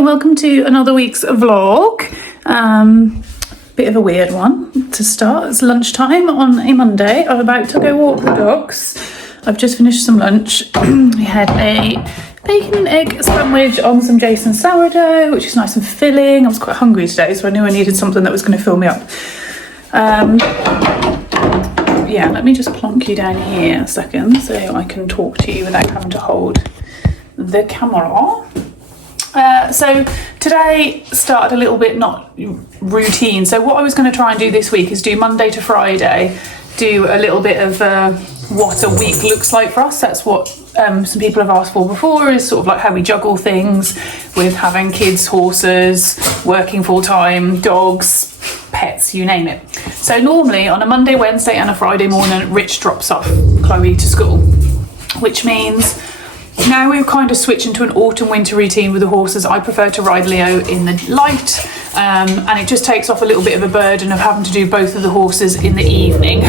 and welcome to another week's vlog. Bit of a weird one to start. It's lunchtime on a Monday. I'm about to go walk the dogs. I've just finished some lunch. We had a bacon and egg sandwich on some Jason's sourdough, which is nice and filling. I was quite hungry today, so I knew I needed something that was going to fill me up. Yeah, let me just plonk you down here a second so I can talk to you without having to hold the camera. So today started a little bit not routine. So what I was going to try and do this week is do Monday to Friday, do a little bit of what a week looks like for us. That's what some people have asked for before, is sort of like how we juggle things with having kids, horses, working full time, dogs, pets, you name it. So normally on a Monday, Wednesday and a Friday morning, Rich drops off Chloe to school, which means now we're kind of switching to an autumn-winter routine with the horses. I prefer to ride Leo in the light, and it just takes off a little bit of a burden of having to do both of the horses in the evening.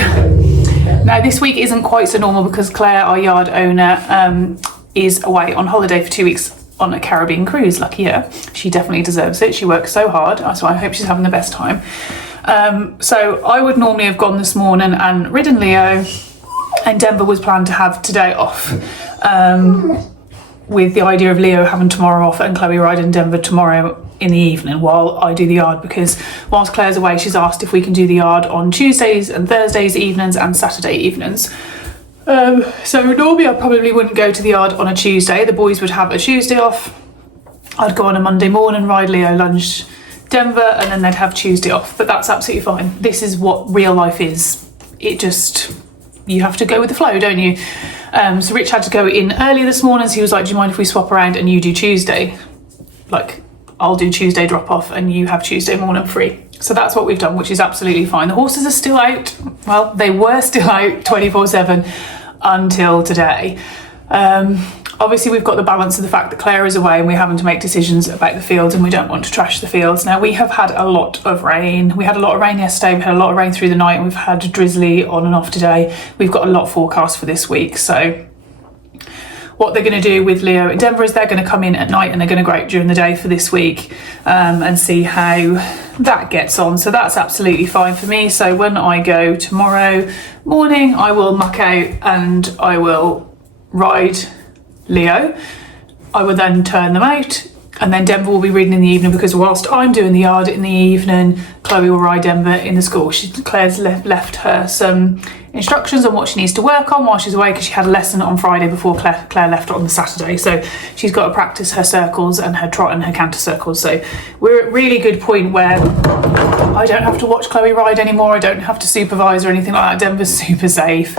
Now this week isn't quite so normal because Claire, our yard owner, is away on holiday for 2 weeks on a Caribbean cruise. Lucky her. She definitely deserves it. She works so hard, so I hope she's having the best time. So I would normally have gone this morning and ridden Leo, and Denver was planned to have today off, with the idea of Leo having tomorrow off and Chloe riding Denver tomorrow in the evening while I do the yard, because whilst Claire's away, she's asked if we can do the yard on Tuesdays and Thursdays evenings and Saturday evenings. So normally I probably wouldn't go to the yard on a Tuesday. The boys would have a Tuesday off. I'd go on a Monday morning, ride Leo, lunch Denver, and then they'd have Tuesday off. But that's absolutely fine. This is what real life is. It just, you have to go with the flow, don't you? So Rich had to go in early this morning, so he was like, do you mind if we swap around and you do Tuesday? Like, I'll do Tuesday drop off and you have Tuesday morning free. So that's what we've done, which is absolutely fine. The horses are still out. Well, they were still out 24/7 until today. Obviously we've got the balance of the fact that Claire is away and we're having to make decisions about the fields, and we don't want to trash the fields. Now we have had a lot of rain. We had a lot of rain yesterday, we had a lot of rain through the night, and we've had drizzly on and off today. We've got a lot forecast for this week. So what they're going to do with Leo in Denver is they're going to come in at night and they're going to go out during the day for this week, and see how that gets on. So that's absolutely fine for me. So when I go tomorrow morning, I will muck out and I will ride Leo. I will then turn them out, and then Denver will be reading in the evening, because whilst I'm doing the yard in the evening, Chloe will ride Denver in the school. Claire's left her some instructions on what she needs to work on while she's away, because she had a lesson on Friday before Claire left on the Saturday. So she's got to practice her circles and her trot and her canter circles. So we're at a really good point where I don't have to watch Chloe ride anymore. I don't have to supervise or anything like that. Denver's super safe.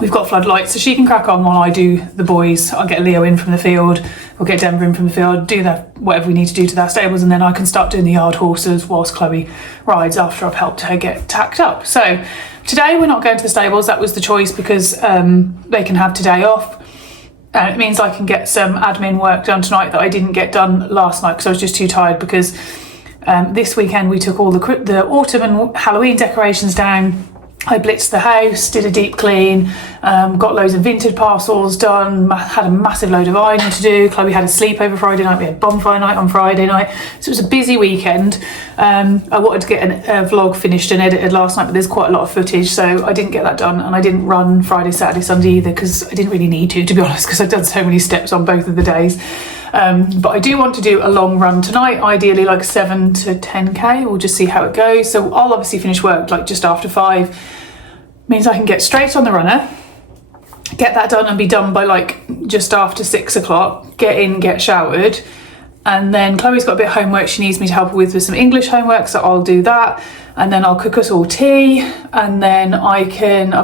We've got floodlights, so she can crack on while I do the boys. I'll get Leo in from the field, we'll get Denver in from the field, do whatever we need to do to their stables, and then I can start doing the yard horses whilst Chloe rides after I've helped her get tacked up. So today we're not going to the stables. That was the choice, because they can have today off. It means I can get some admin work done tonight that I didn't get done last night because I was just too tired, because this weekend we took all the autumn and Halloween decorations down. I blitzed the house, did a deep clean, got loads of vintage parcels done, had a massive load of ironing to do. Chloe had a sleepover Friday night, we had bonfire night on Friday night. So it was a busy weekend. I wanted to get a vlog finished and edited last night, but there's quite a lot of footage, so I didn't get that done. And I didn't run Friday, Saturday, Sunday either, because I didn't really need to be honest, because I've done so many steps on both of the days. But I do want to do a long run tonight, ideally like 7 to 10k. We'll just see how it goes. So I'll obviously finish work like just after 5. Means I can get straight on the runner, get that done and be done by like just after 6 o'clock, get in, get showered. And then Chloe's got a bit of homework she needs me to help her with some English homework, so I'll do that. And then I'll cook us all tea, and then I've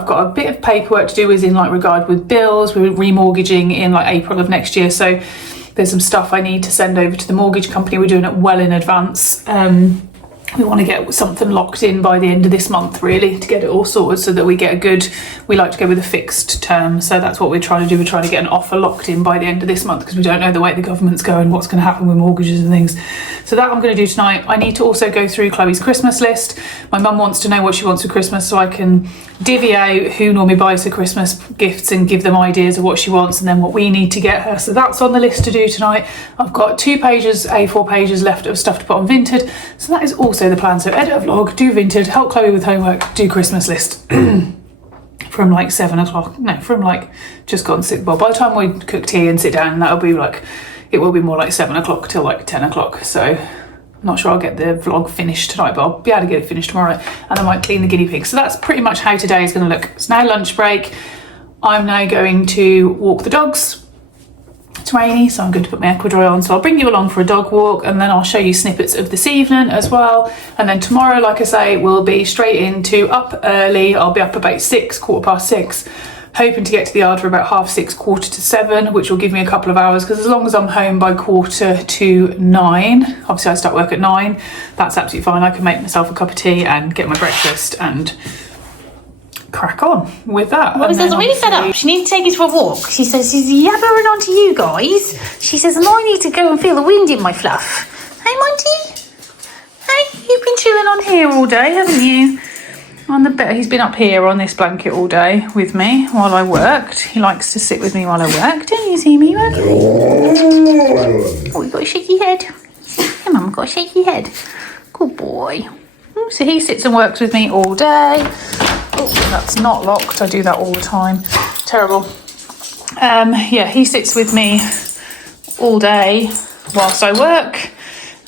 got a bit of paperwork to do in like regard with bills. We're remortgaging in like April of next year, so there's some stuff I need to send over to the mortgage company. We're doing it well in advance. we want to get something locked in by the end of this month, really, to get it all sorted so that we get a good, we like to go with a fixed term, so that's what we're trying to do. We're trying to get an offer locked in by the end of this month because we don't know the way the government's going, what's going to happen with mortgages and things. So that I'm going to do tonight. I need to also go through Chloe's Christmas list. My mum wants to know what she wants for Christmas so I can divvy out who normally buys her Christmas gifts and give them ideas of what she wants and then what we need to get her. So that's on the list to do tonight. I've got 2 pages, A4 pages left of stuff to put on Vinted. So that is also the plan. So edit a vlog, do Vinted, help Chloe with homework, do Christmas list. From like 7 o'clock, no, from like just gone sit. Well, by the time we cook tea and sit down, that'll be like, it will be more like 7 o'clock till like 10 o'clock. So I'm not sure I'll get the vlog finished tonight, but I'll be able to get it finished tomorrow. And I might clean the guinea pig. So that's pretty much how today is going to look. It's now lunch break. I'm now going to walk the dogs. It's rainy, so I'm going to put my Equidry on. So I'll bring you along for a dog walk and then I'll show you snippets of this evening as well. And then tomorrow, like I say, we'll be straight into up early. I'll be up about 6, 6:15, hoping to get to the yard for about 6:30, 7:15, which will give me a couple of hours because as long as I'm home by 8:45, obviously I start work at 9, that's absolutely fine. I can make myself a cup of tea and get my breakfast and crack on with that. Well, she's really fed up. She needs to take us for a walk. She says she's yabbering on to you guys. She says, and I need to go and feel the wind in my fluff. Hey, Monty? Hey, you've been chilling on here all day, haven't you? On the bed. He's been up here on this blanket all day with me while I worked. He likes to sit with me while I work. Don't you see me working? Oh, you got a shaky head. Hey, Mum, got a shaky head. Good boy. So he sits and works with me all day. Oh, that's not locked. I do that all the time. Terrible. Yeah, he sits with me all day whilst I work.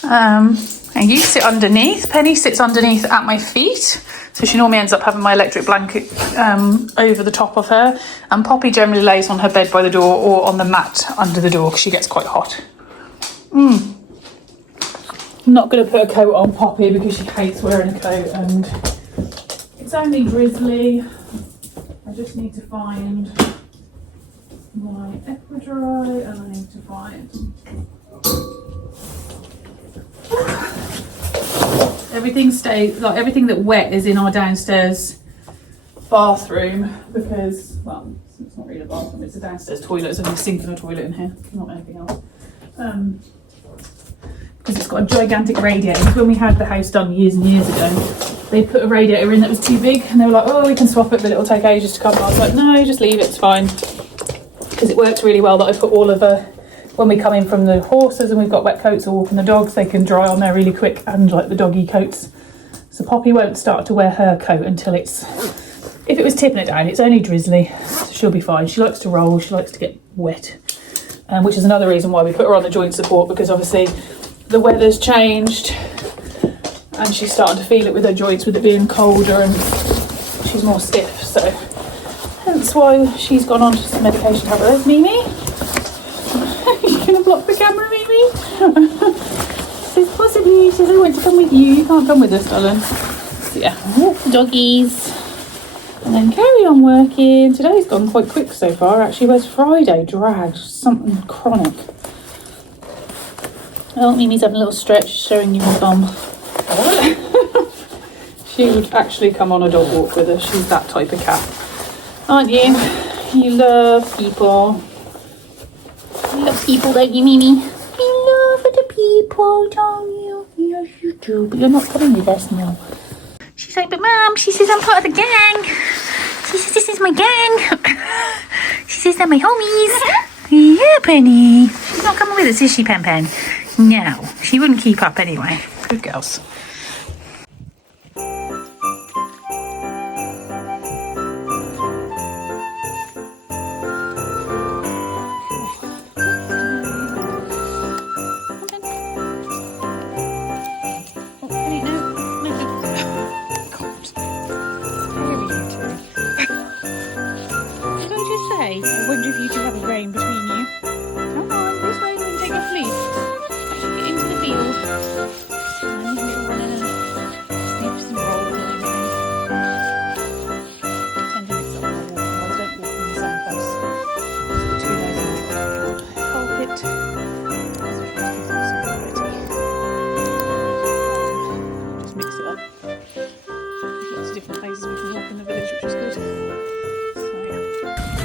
And you sit underneath. Penny sits underneath at my feet. So she normally ends up having my electric blanket over the top of her. And Poppy generally lays on her bed by the door or on the mat under the door because she gets quite hot. I'm not going to put a coat on Poppy because she hates wearing a coat and it's only drizzly. I just need to find my Equidry and I need to find everything stays, like everything that wet is in our downstairs bathroom because, well, it's not really a bathroom, it's a downstairs toilet. There's only a sink and a toilet in here, not anything else. Because it's got a gigantic radiator. When we had the house done years and years ago, they put a radiator in that was too big and they were like, oh, we can swap it but it'll take ages to come. I was like, no, just leave it, it's fine. Because it works really well that I put all of when we come in from the horses and we've got wet coats or walking the dogs, they can dry on there really quick, and like the doggy coats. So Poppy won't start to wear her coat until if it was tipping it down, it's only drizzly, so she'll be fine. She likes to roll, she likes to get wet, which is another reason why we put her on the joint support, because obviously the weather's changed and she's starting to feel it with her joints with it being colder and she's more stiff, so hence why she's gone on to some medication to have her. There's Mimi. You're gonna block the camera, Mimi? She says possibly, she says I want to come with you. You can't come with us, darling. So yeah, walk the doggies and then carry on working. Today's gone quite quick so far actually. Where's Friday? Dragged, something chronic. Oh, Mimi's having a little stretch, showing you her bum. She would actually come on a dog walk with us. She's that type of cat. Aren't you? You love people. You love people, don't you, Mimi? You love the people, don't you? Yes, you do. But you're not coming with us now. She's like, but Mum, she says I'm part of the gang. She says this is my gang. She says they're my homies. Yeah, Penny. She's not coming with us, is she, Pen Pen? No, she wouldn't keep up anyway. Good girls. I wonder if you two have a brain between you. Come on, this way, we can take a fleece. I should get into the field. And these little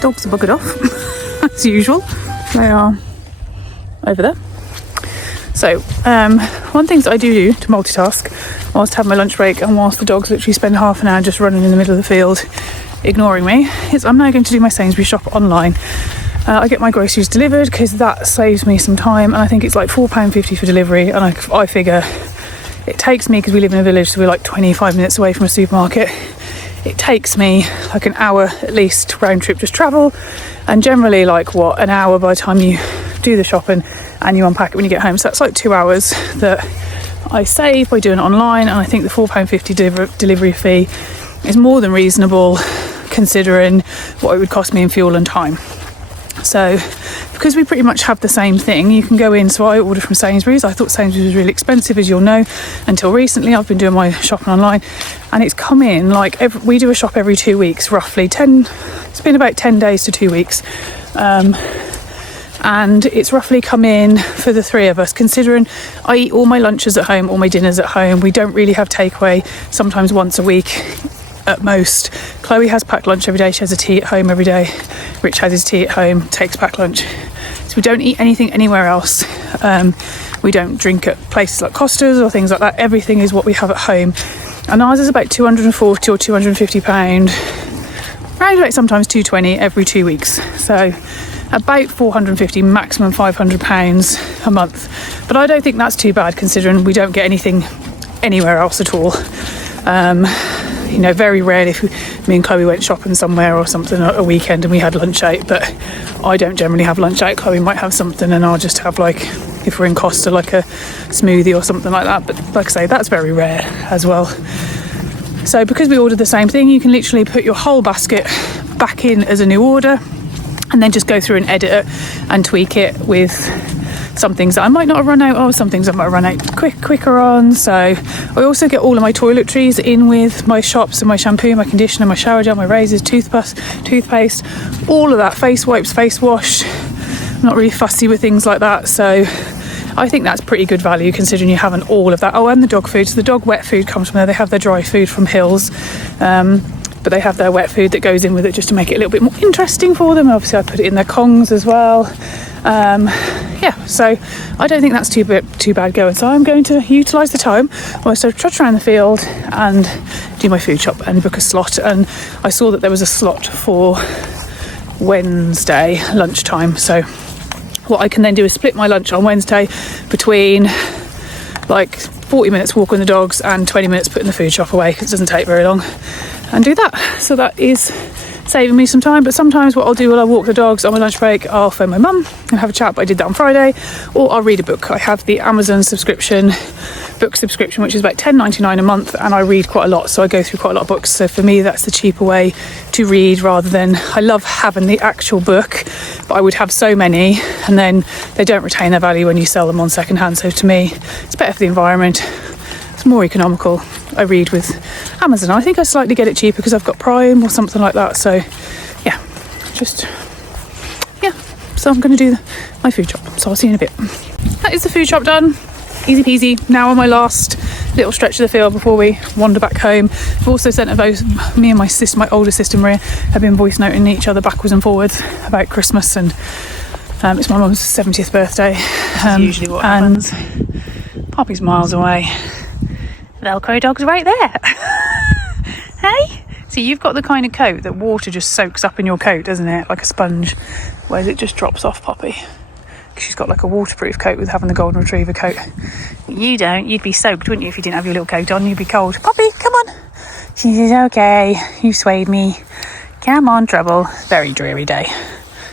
Dogs are buggered off, as usual. They are over there. So, one thing that I do to multitask whilst I have my lunch break and whilst the dogs literally spend half an hour just running in the middle of the field ignoring me, is I'm now going to do my Sainsbury's shop online. I get my groceries delivered because that saves me some time, and I think it's like £4.50 for delivery, and I figure it takes me, because we live in a village, so we're like 25 minutes away from a supermarket, it takes me like an hour at least round trip just travel, and generally like an hour by the time you do the shopping and you unpack it when you get home. So that's like 2 hours that I save by doing it online, and I think the £4.50 delivery fee is more than reasonable considering what it would cost me in fuel and time. So because we pretty much have the same thing, you can go in. So I order from Sainsbury's. I thought Sainsbury's was really expensive, as you'll know, until recently. I've been doing my shopping online, and it's come in like we do a shop every 2 weeks, roughly. It's been about 10 days to 2 weeks, and it's roughly come in for the three of us, considering I eat all my lunches at home, all my dinners at home. We don't really have takeaway, sometimes once a week at most. Chloe has packed lunch every day. She has a tea at home every day. Rich has his tea at home, takes packed lunch. So we don't eat anything anywhere else. We don't drink at places like Costa's or things like that. Everything is what we have at home. And ours is about £240 or £250, around about sometimes £220 every 2 weeks. So about £450, maximum £500 a month. But I don't think that's too bad considering we don't get anything anywhere else at all. You know, very rarely if me and Chloe went shopping somewhere or something a weekend and we had lunch out, but I don't generally have lunch out. Chloe might have something and I'll just have, like, if we're in Costa, like a smoothie or something like that. But like I say, that's very rare as well. So because we ordered the same thing, you can literally put your whole basket back in as a new order and then just go through and edit it and tweak it with some things that I might not have run out of, some things I might have run out quicker on. So I also get all of my toiletries in with my shops and my shampoo, my conditioner, my shower gel, my razors, toothpaste, all of that, face wipes, face wash. I'm not really fussy with things like that, so I think that's pretty good value considering you haven't all of that. Oh, and the dog food. So the dog wet food comes from there. They have their dry food from Hills, but they have their wet food that goes in with it just to make it a little bit more interesting for them. Obviously I put it in their Kongs as well. Yeah, so I don't think that's too bad going. So I'm going to utilise the time whilst I trudge around the field and do my food shop and book a slot. And I saw that there was a slot for Wednesday lunchtime. So what I can then do is split my lunch on Wednesday between like 40 minutes walking the dogs and 20 minutes putting the food shop away, because it doesn't take very long, and do that. So that is saving me some time. But sometimes what I'll do while I walk the dogs on my lunch break, I'll phone my mum and have a chat, but I did that on Friday, or I'll read a book. I have the Amazon book subscription, which is about £10.99 a month, and I read quite a lot, so I go through quite a lot of books. So for me, that's the cheaper way to read, rather than, I love having the actual book, but I would have so many and then they don't retain their value when you sell them on second hand. So to me, it's better for the environment, it's more economical. I read with Amazon. I think I slightly get it cheaper because I've got Prime or something like that. So yeah, so I'm going to do my food shop, so I'll see you in a bit. That is the food shop done, easy peasy. Now on my last little stretch of the field before we wander back home. I've also sent a voice, me and my sister, my older sister Maria, have been voice noting each other backwards and forwards about Christmas, and it's my mum's 70th birthday. That's usually what happens. Poppy's miles away. Velcro dog's right there. Hey? So you've got the kind of coat that water just soaks up in your coat, doesn't it? Like a sponge. Whereas it just drops off Poppy. She's got like a waterproof coat with having the golden retriever coat. You don't. You'd be soaked, wouldn't you, if you didn't have your little coat on? You'd be cold. Poppy, come on. She says, okay, you swayed me. Come on, trouble. Very dreary day.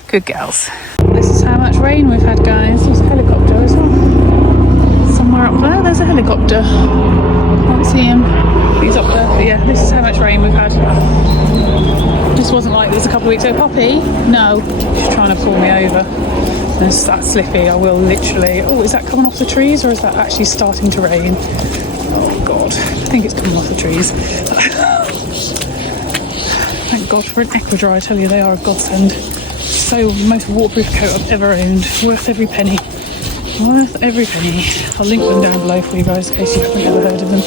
Good girls. This is how much rain we've had, guys. There's a helicopter as well. Somewhere up there, there's a helicopter. Can't see him. He's up there. But yeah, this is how much rain we've had. Just wasn't like this a couple of weeks ago. Poppy? No. She's trying to pull me over. It's that slippy. I will literally... Oh, is that coming off the trees or is that actually starting to rain? Oh, God. I think it's coming off the trees. Thank God for an Equidry. I tell you, they are a godsend. So, the most waterproof coat I've ever owned. Worth every penny. Worth every penny. I'll link them down below for you guys in case you haven't ever heard of them.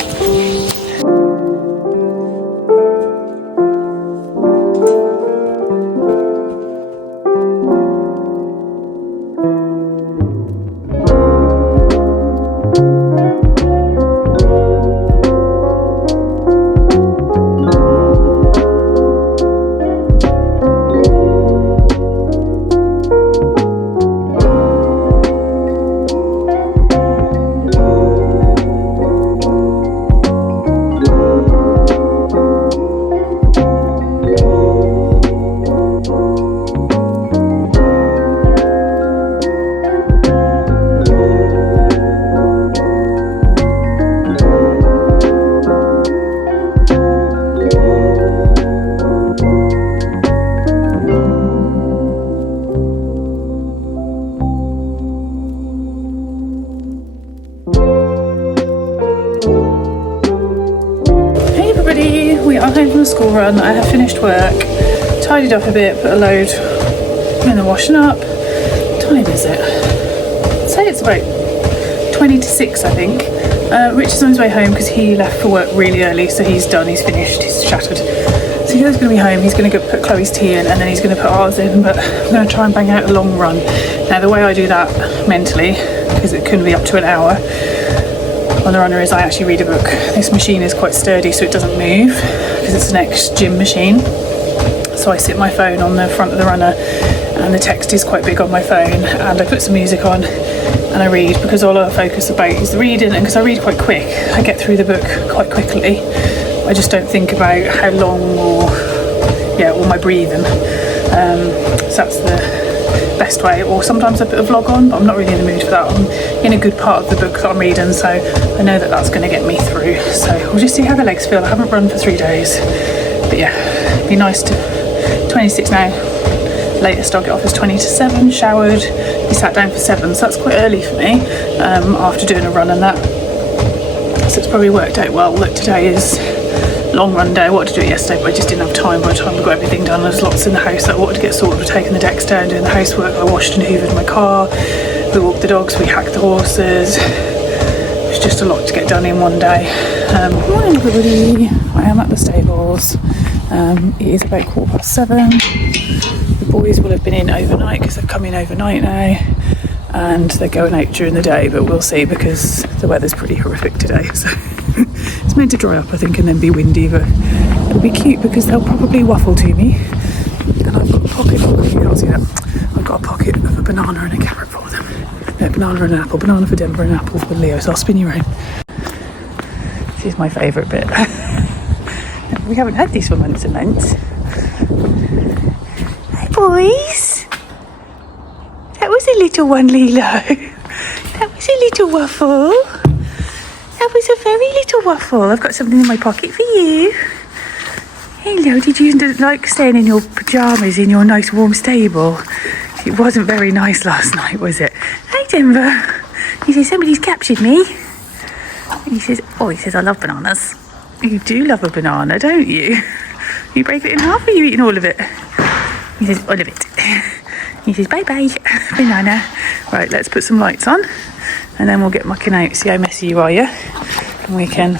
got home from the school run. I have finished work, tidied up a bit, put a load in the washing up. What time is it? I'd say it's about 20 to 6, I think. Rich is on his way home because he left for work really early, so he's done, he's finished, he's shattered. So he's going to be home, he's going to go put Chloe's tea in, and then he's going to put ours in, but I'm going to try and bang out a long run. Now the way I do that mentally, because it can be up to an hour on the runner, is I actually read a book. This machine is quite sturdy, so it doesn't move, because it's an ex-gym machine. So I sit my phone on the front of the runner, and the text is quite big on my phone, and I put some music on and I read, because all I focus about is the reading, and because I read quite quick, I get through the book quite quickly. I just don't think about how long or my breathing. So that's the best way. Or sometimes I put a vlog on, but I'm not really in the mood for that. I'm in a good part of the book that I'm reading, so I know that that's going to get me through. So we'll just see how the legs feel. I haven't run for 3 days, but yeah, it'd be nice to. 26 now. Latest I'll get off is 20 to 7, showered. He sat down for 7, so that's quite early for me after doing a run and that. So it's probably worked out well. Look, today is long run day. I wanted to do it yesterday, but I just didn't have time. By the time we got everything done, there's lots in the house that I wanted to get sorted. We're taking the decks down, doing the housework. I washed and hoovered my car. We walked the dogs, we hacked the horses. It's just a lot to get done in one day. Good morning, everybody. I am at the stables. It is about 7:15. The boys will have been in overnight because they've come in overnight now, and they're going out during the day, but we'll see because the weather's pretty horrific today. So it's meant to dry up, I think, and then be windy, but it'll be cute because they'll probably waffle to me. And I've got a pocket, you can't see that, I've got a pocket of a banana and a carrot for them. No, banana and an apple, banana for Denver and an apple for Leo, so I'll spin you around. This is my favourite bit. We haven't had this for months and months. Hi boys. That was a little one, Lilo. That was a little waffle. That was a very little waffle. I've got something in my pocket for you. Hello, did you like staying in your pyjamas in your nice warm stable? It wasn't very nice last night, was it? Hi Denver. He says, somebody's captured me. He says, I love bananas. You do love a banana, don't you? You break it in half, or are you eating all of it? He says, all of it. He says, bye-bye, banana. Right, let's put some lights on, and then we'll get mucking out. See how messy you are, yeah? And we can...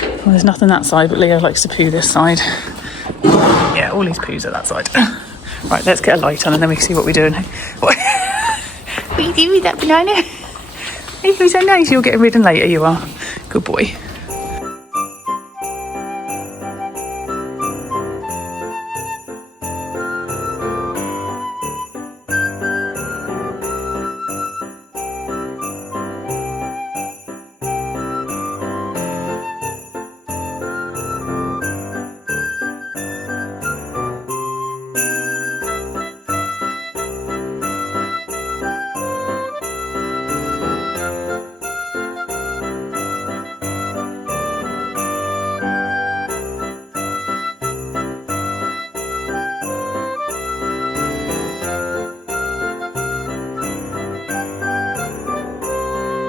Well, there's nothing that side, but Leo likes to poo this side. Yeah, all his poos are that side. Right, let's get a light on, and then we can see what we're doing. What are you doing with that banana? It was so nice. You're getting ridden later, you are. Good boy.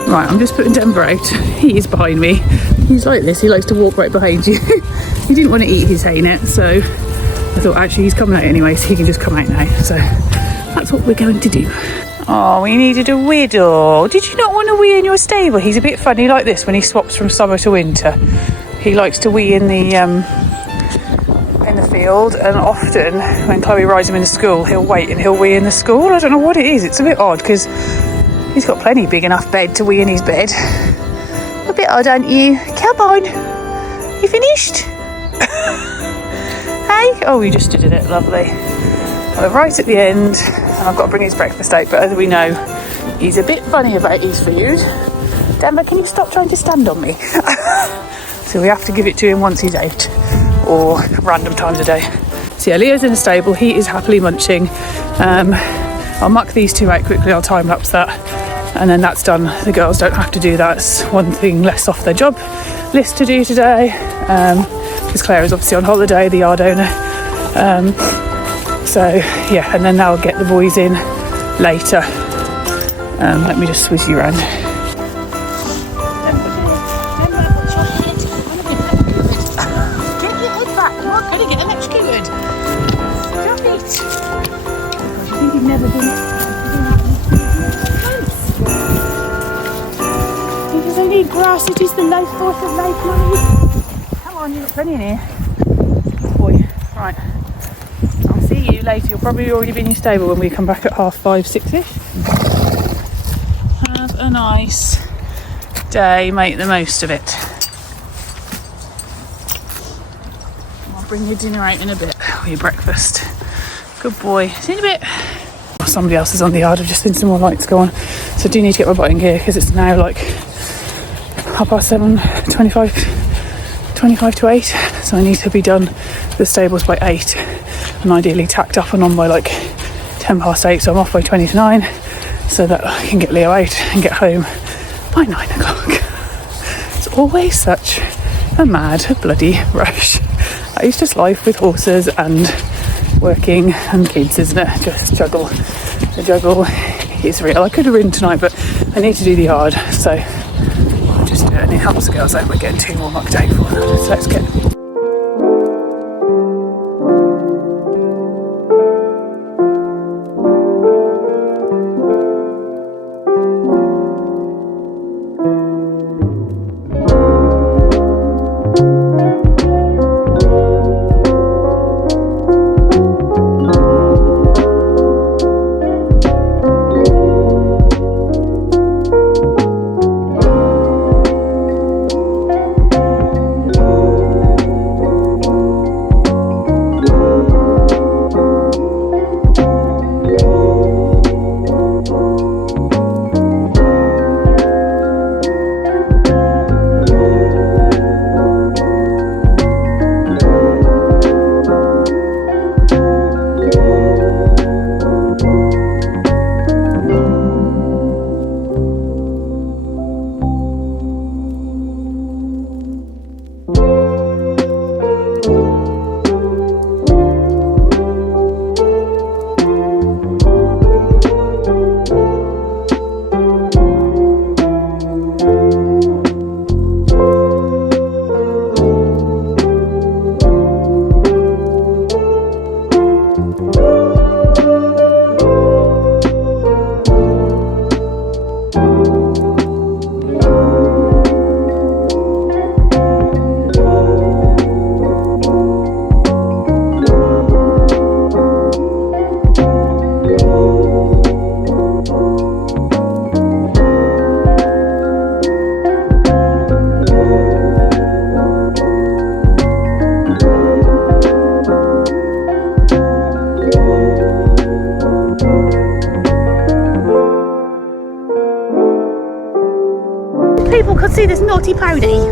Right, I'm just putting Denver out. He is behind me. He's like this, he likes to walk right behind you. He didn't want to eat his hay net, so I thought actually he's coming out anyway, so he can just come out now. So that's what we're going to do. Oh, we needed a whittle. Did you not want to wee in your stable? He's a bit funny like this when he swaps from summer to winter. He likes to wee in the field, and often when Chloe rides him into school, he'll wait and he'll wee in the school. I don't know what it is. It's a bit odd because he's got plenty big enough bed to wee in his bed. A bit odd, aren't you? Come on. You finished? Hey? Oh, we just did it. Lovely. We're right at the end, and I've got to bring his breakfast out, but as we know, he's a bit funny about his food. Denver, can you stop trying to stand on me? So we have to give it to him once he's out, or random times a day. So yeah, Leo's in a stable. He is happily munching. I'll muck these two out quickly. I'll time lapse that, and then that's done. The girls don't have to do that. It's one thing less off their job list to do today, because Claire is obviously on holiday, the yard owner. So yeah, and then they'll get the boys in later. Let me just switch you around. grass, it is the life force of life, Mummy. Come on, you've got plenty in here. Good boy. Right. I'll see you later. You'll probably already be in your stable when we come back at 5:30, 6ish. Have a nice day. Make the most of it. I'll bring your dinner out in a bit, or your breakfast. Good boy. See you in a bit. Somebody else is on the yard. I've just seen some more lights go on, so I do need to get my butt in gear because it's now like 7:30, 25 to 8, so I need to be done the stables by 8 and ideally tacked up and on by like 8:10, so I'm off by 20 to 9 so that I can get Leo out and get home by 9 o'clock. It's always such a mad bloody rush. That is just life with horses and working and kids, isn't it? Just juggle. The juggle is real. I could have ridden tonight, but I need to do the yard, so I'll just do it, and it helps the girls out by getting 2 more mucked out for them. So let's get. People could see this naughty pony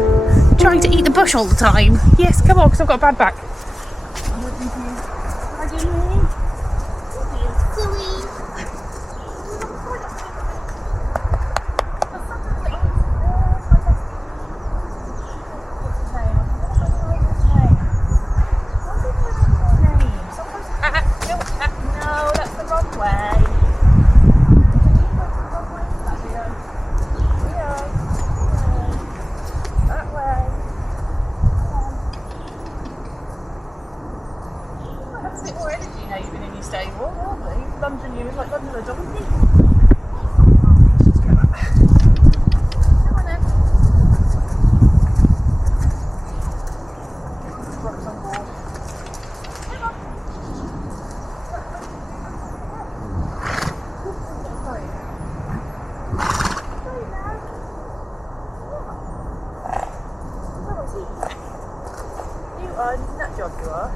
trying to eat the bush all the time. Yes, come on, because I've got a bad back. No, that's the wrong way. A bit more energy now you've been in your stable, aren't they? Lunging you, it's like lunging a donkey. Let's go back. Come on then. Brooks on board. Come on. You are a nut job, you are.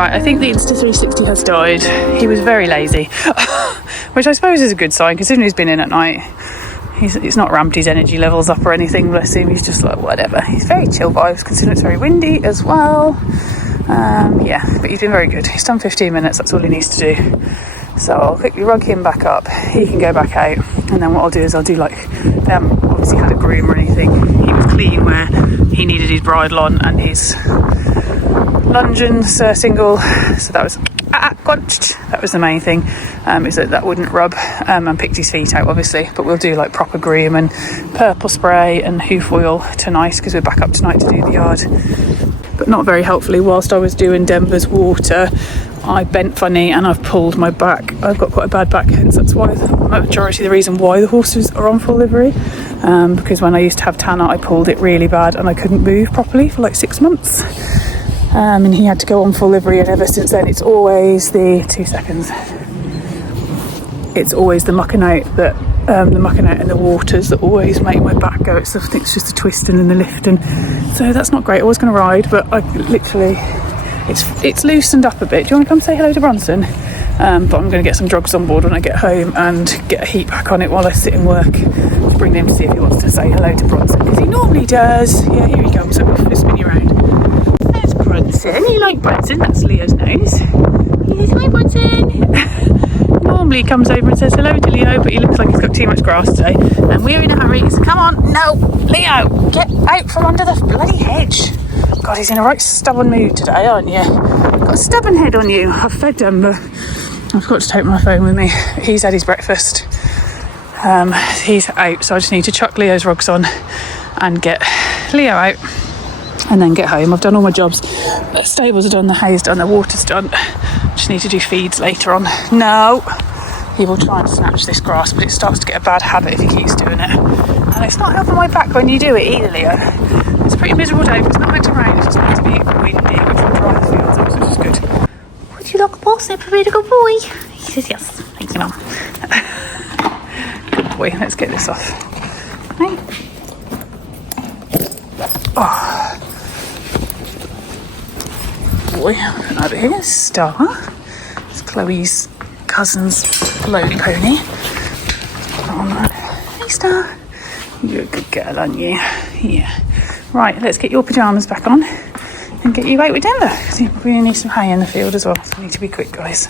Right, I think the Insta360 has died. He was very lazy, which I suppose is a good sign considering he's been in at night. He's not ramped his energy levels up or anything, bless him. He's just like, whatever. He's very chill vibes considering it's very windy as well. Yeah, but he's been very good. He's done 15 minutes, that's all he needs to do. So I'll quickly rug him back up. He can go back out. And then what I'll do is I'll do like, obviously had a groom or anything. He was clean where he needed his bridle on and his lungeon single. So that was that was the main thing, is that wouldn't rub, and picked his feet out obviously, but we'll do like proper groom and purple spray and hoof oil tonight because we're back up tonight to do the yard. But not very helpfully, whilst I was doing Denver's water, I bent funny and I've pulled my back. I've got quite a bad back, hence that's why the majority of the reason why the horses are on full livery, because when I used to have Tanner I pulled it really bad and I couldn't move properly for like 6 months. And he had to go on full livery, and ever since then it's always the it's always the mucking out that the mucking out and the waters that always make my back go. I think it's just the twisting and the lifting, so that's not great. I was going to ride, but I literally it's loosened up a bit. Do you want to come say hello to Bronson? But I'm going to get some drugs on board when I get home and get a heat back on it while I sit and work. I'll bring him to see if he wants to say hello to Bronson, because he normally does. Yeah, here he comes. So we'll spin you around. There's Bronson. You like Bronson? That's Leo's nose. He says, hi Bronson. Normally he comes over and says hello to Leo, but he looks like he's got too much grass today. And we're in a hurry, so come on. No, Leo, get out from under the bloody hedge. God, he's in a right stubborn mood today, aren't you? Got a stubborn head on you. I've fed Denver. I forgot to take my phone with me. He's had his breakfast. He's out, so I just need to chuck Leo's rugs on and get Leo out and then get home. I've done all my jobs. The stables are done, the hay's done, the water's done. Just need to do feeds later on. No, he will try and snatch this grass, but it starts to get a bad habit if he keeps doing it. And it's not helping my back when you do it either, Leo. It's a pretty miserable day. It's not meant to rain, it's just meant to be windy, which will dry the fields up, which is good. Would you like a boss? I'm a really good boy. He says yes. Thank you, Mum. Good boy. Let's get this off. Right. Oh. Boy, over here, Star. It's Chloe's cousin's lone pony. Hey, Star. You're a good girl, aren't you? Yeah. Right, let's get your pyjamas back on and get you out with Denver. I think we need some hay in the field as well, so we need to be quick, guys.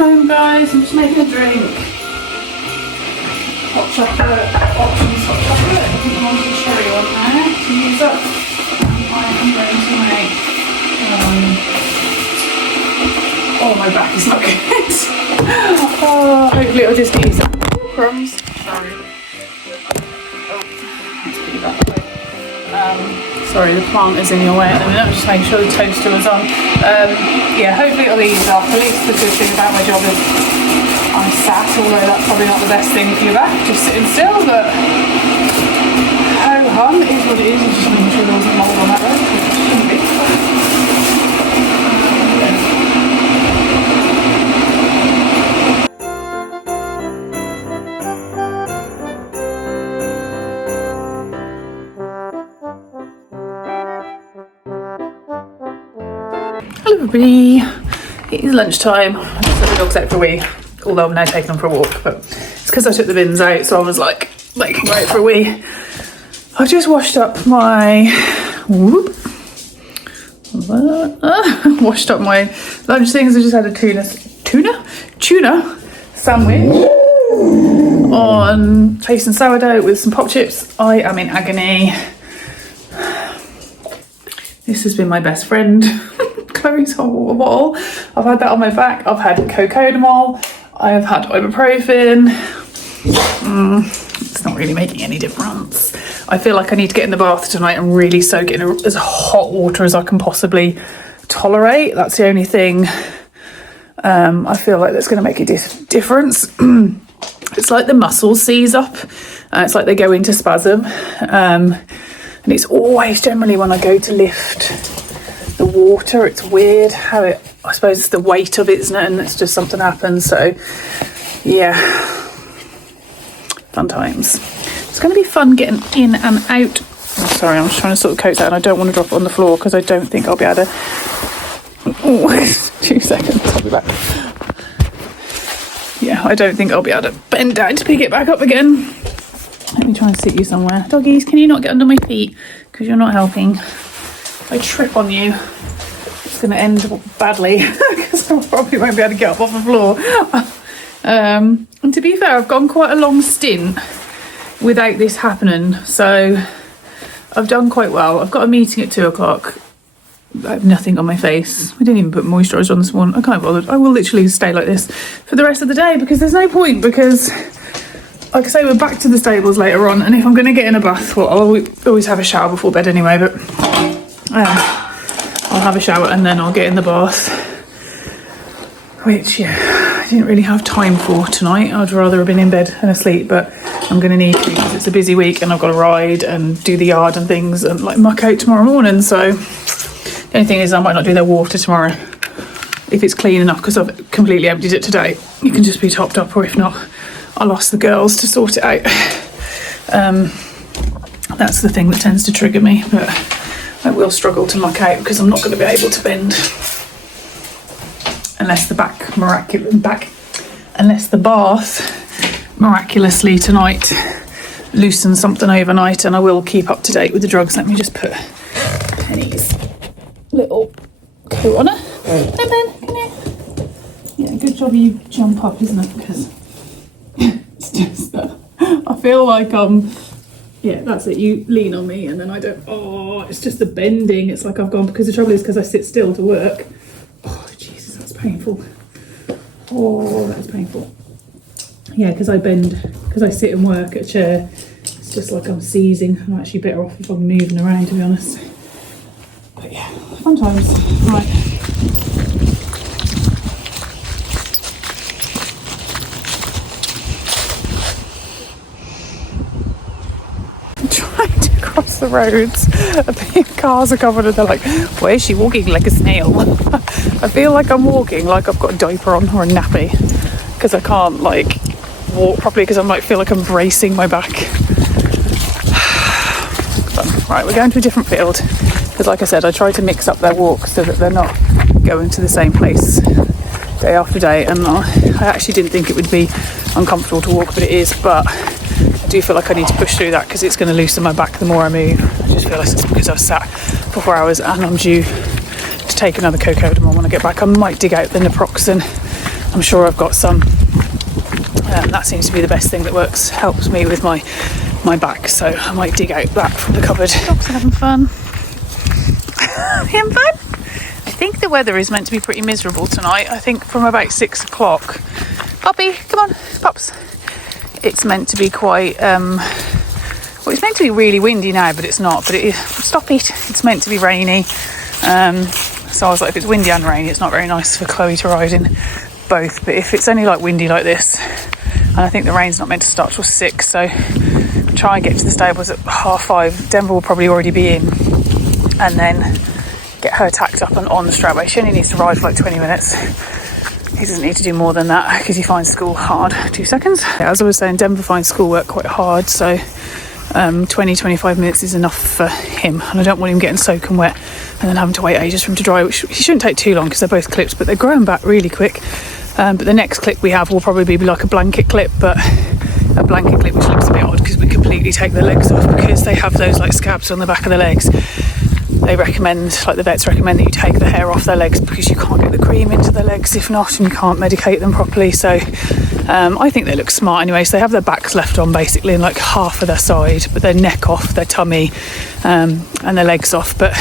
Home, guys. I'm just making a drink. Hot chocolate options. Hot chocolate. I think I'm on the cherry one now to use up. I am going to make. Oh, my back is not good. Oh, hopefully it'll just ease up. Crumbs. Sorry. Oh, let's put you that way. Sorry, the plant is in your way at the minute. I'm just making sure the toaster was on. Yeah, hopefully it'll ease off. At least the good thing about my job is I'm sat, although that's probably not the best thing for your back, just sitting still, but ho-hum, it is what it is. I'm just making sure there wasn't mold on that road, which shouldn't be. Hello everybody, it is lunchtime. I just let the dogs out for a wee, although I'm now taking them for a walk, but it's because I took the bins out, so I was like, they can go out for a wee. I've just washed up my, washed up my lunch things. I just had a tuna sandwich on toast and sourdough with some pop chips. I am in agony. This has been my best friend. Chloe's whole bottle. I've had that on my back. I've had cocodamol. I have had ibuprofen. it's not really making any difference. I feel like I need to get in the bath tonight and really soak it in as hot water as I can possibly tolerate. That's the only thing I feel like that's going to make a difference. It's like the muscles seize up. It's like they go into spasm. And it's always generally when I go to lift the water, it's weird how it, I suppose it's the weight of it, isn't it? And it's just something happens. So yeah, fun times. It's going to be fun getting in and out. Oh, sorry, I'm just trying to sort the coats out and I don't want to drop it on the floor because I don't think I'll be able to. Oh, 2 seconds, I'll be back. Yeah, I don't think I'll be able to bend down to pick it back up again. Let me try and sit you somewhere. Doggies, can you not get under my feet? Because you're not helping. If I trip on you, it's going to end badly because I probably won't be able to get up off the floor. And to be fair, I've gone quite a long stint without this happening. So I've done quite well. I've got a meeting at 2 o'clock. I have nothing on my face. I didn't even put moisturiser on this morning. I can't bother. I will literally stay like this for the rest of the day because there's no point, because like I say, we're back to the stables later on, and if I'm going to get in a bath, well, I'll always have a shower before bed anyway, but I'll have a shower and then I'll get in the bath, which, yeah, I didn't really have time for tonight. I'd rather have been in bed and asleep, but I'm going to need to because it's a busy week and I've got to ride and do the yard and things and like muck out tomorrow morning. So the only thing is I might not do their water tomorrow if it's clean enough, because I've completely emptied it today. It can just be topped up, or if not, I'll ask the girls to sort it out. That's the thing that tends to trigger me, but I will struggle to muck out because I'm not going to be able to bend unless the bath miraculously tonight loosens something overnight, and I will keep up to date with the drugs. Let me just put Penny's little coat on her. Hey Ben, come here. Yeah, good job you jump up, isn't it? Because it's just I feel like yeah, that's it. You lean on me and then I don't. Oh, it's just the bending. It's like I've gone, because the trouble is because I sit still to work. Oh Jesus, that's painful. Oh, that's painful. Yeah, because I bend, because I sit and work at a chair. It's just like I'm seizing. I'm actually better off if I'm moving around, to be honest. But yeah, fun times. Right. Trying to cross the roads, cars are covered and they're like, where is she walking like a snail? I feel like I'm walking like I've got a diaper on or a nappy, because I can't like walk properly because I might feel like I'm bracing my back. Right, we're going to a different field because, like I said, I try to mix up their walks so that they're not going to the same place day after day, and I actually didn't think it would be uncomfortable to walk, but it is. But I do feel like I need to push through that because it's going to loosen my back the more I move. I just feel like it's because I've sat for 4 hours and I'm due to take another cocodamol when I get back. I might dig out the naproxen. I'm sure I've got some. That seems to be the best thing that helps me with my back, so I might dig out that from the cupboard. Dogs are having fun. Having fun? I think the weather is meant to be pretty miserable tonight. I think from about 6 o'clock. Poppy, come on, Pops. It's meant to be quite, well, it's meant to be really windy now, but it's not. But it is, stop it. It's meant to be rainy. So I was like, if it's windy and rainy, it's not very nice for Chloe to ride in both. But if it's only like windy like this, and I think the rain's not meant to start till 6, so try and get to the stables at 5:30. Denver will probably already be in, and then get her tacked up and on straight away. She only needs to ride for like 20 minutes. He doesn't need to do more than that because he finds school hard. 2 seconds. As I was saying, Denver finds schoolwork quite hard, so 20-25 minutes is enough for him, and I don't want him getting soaking wet and then having to wait ages for him to dry, which he shouldn't take too long because they're both clips, but they're growing back really quick. But the next clip we have will probably be like a blanket clip, but a blanket clip which looks a bit odd because we completely take the legs off because they have those like scabs on the back of the legs. They recommend, like the vets recommend, that you take the hair off their legs because you can't get the cream into their legs if not, and you can't medicate them properly. So I think they look smart anyway. So they have their backs left on basically and like half of their side, but their neck off, their tummy and their legs off. But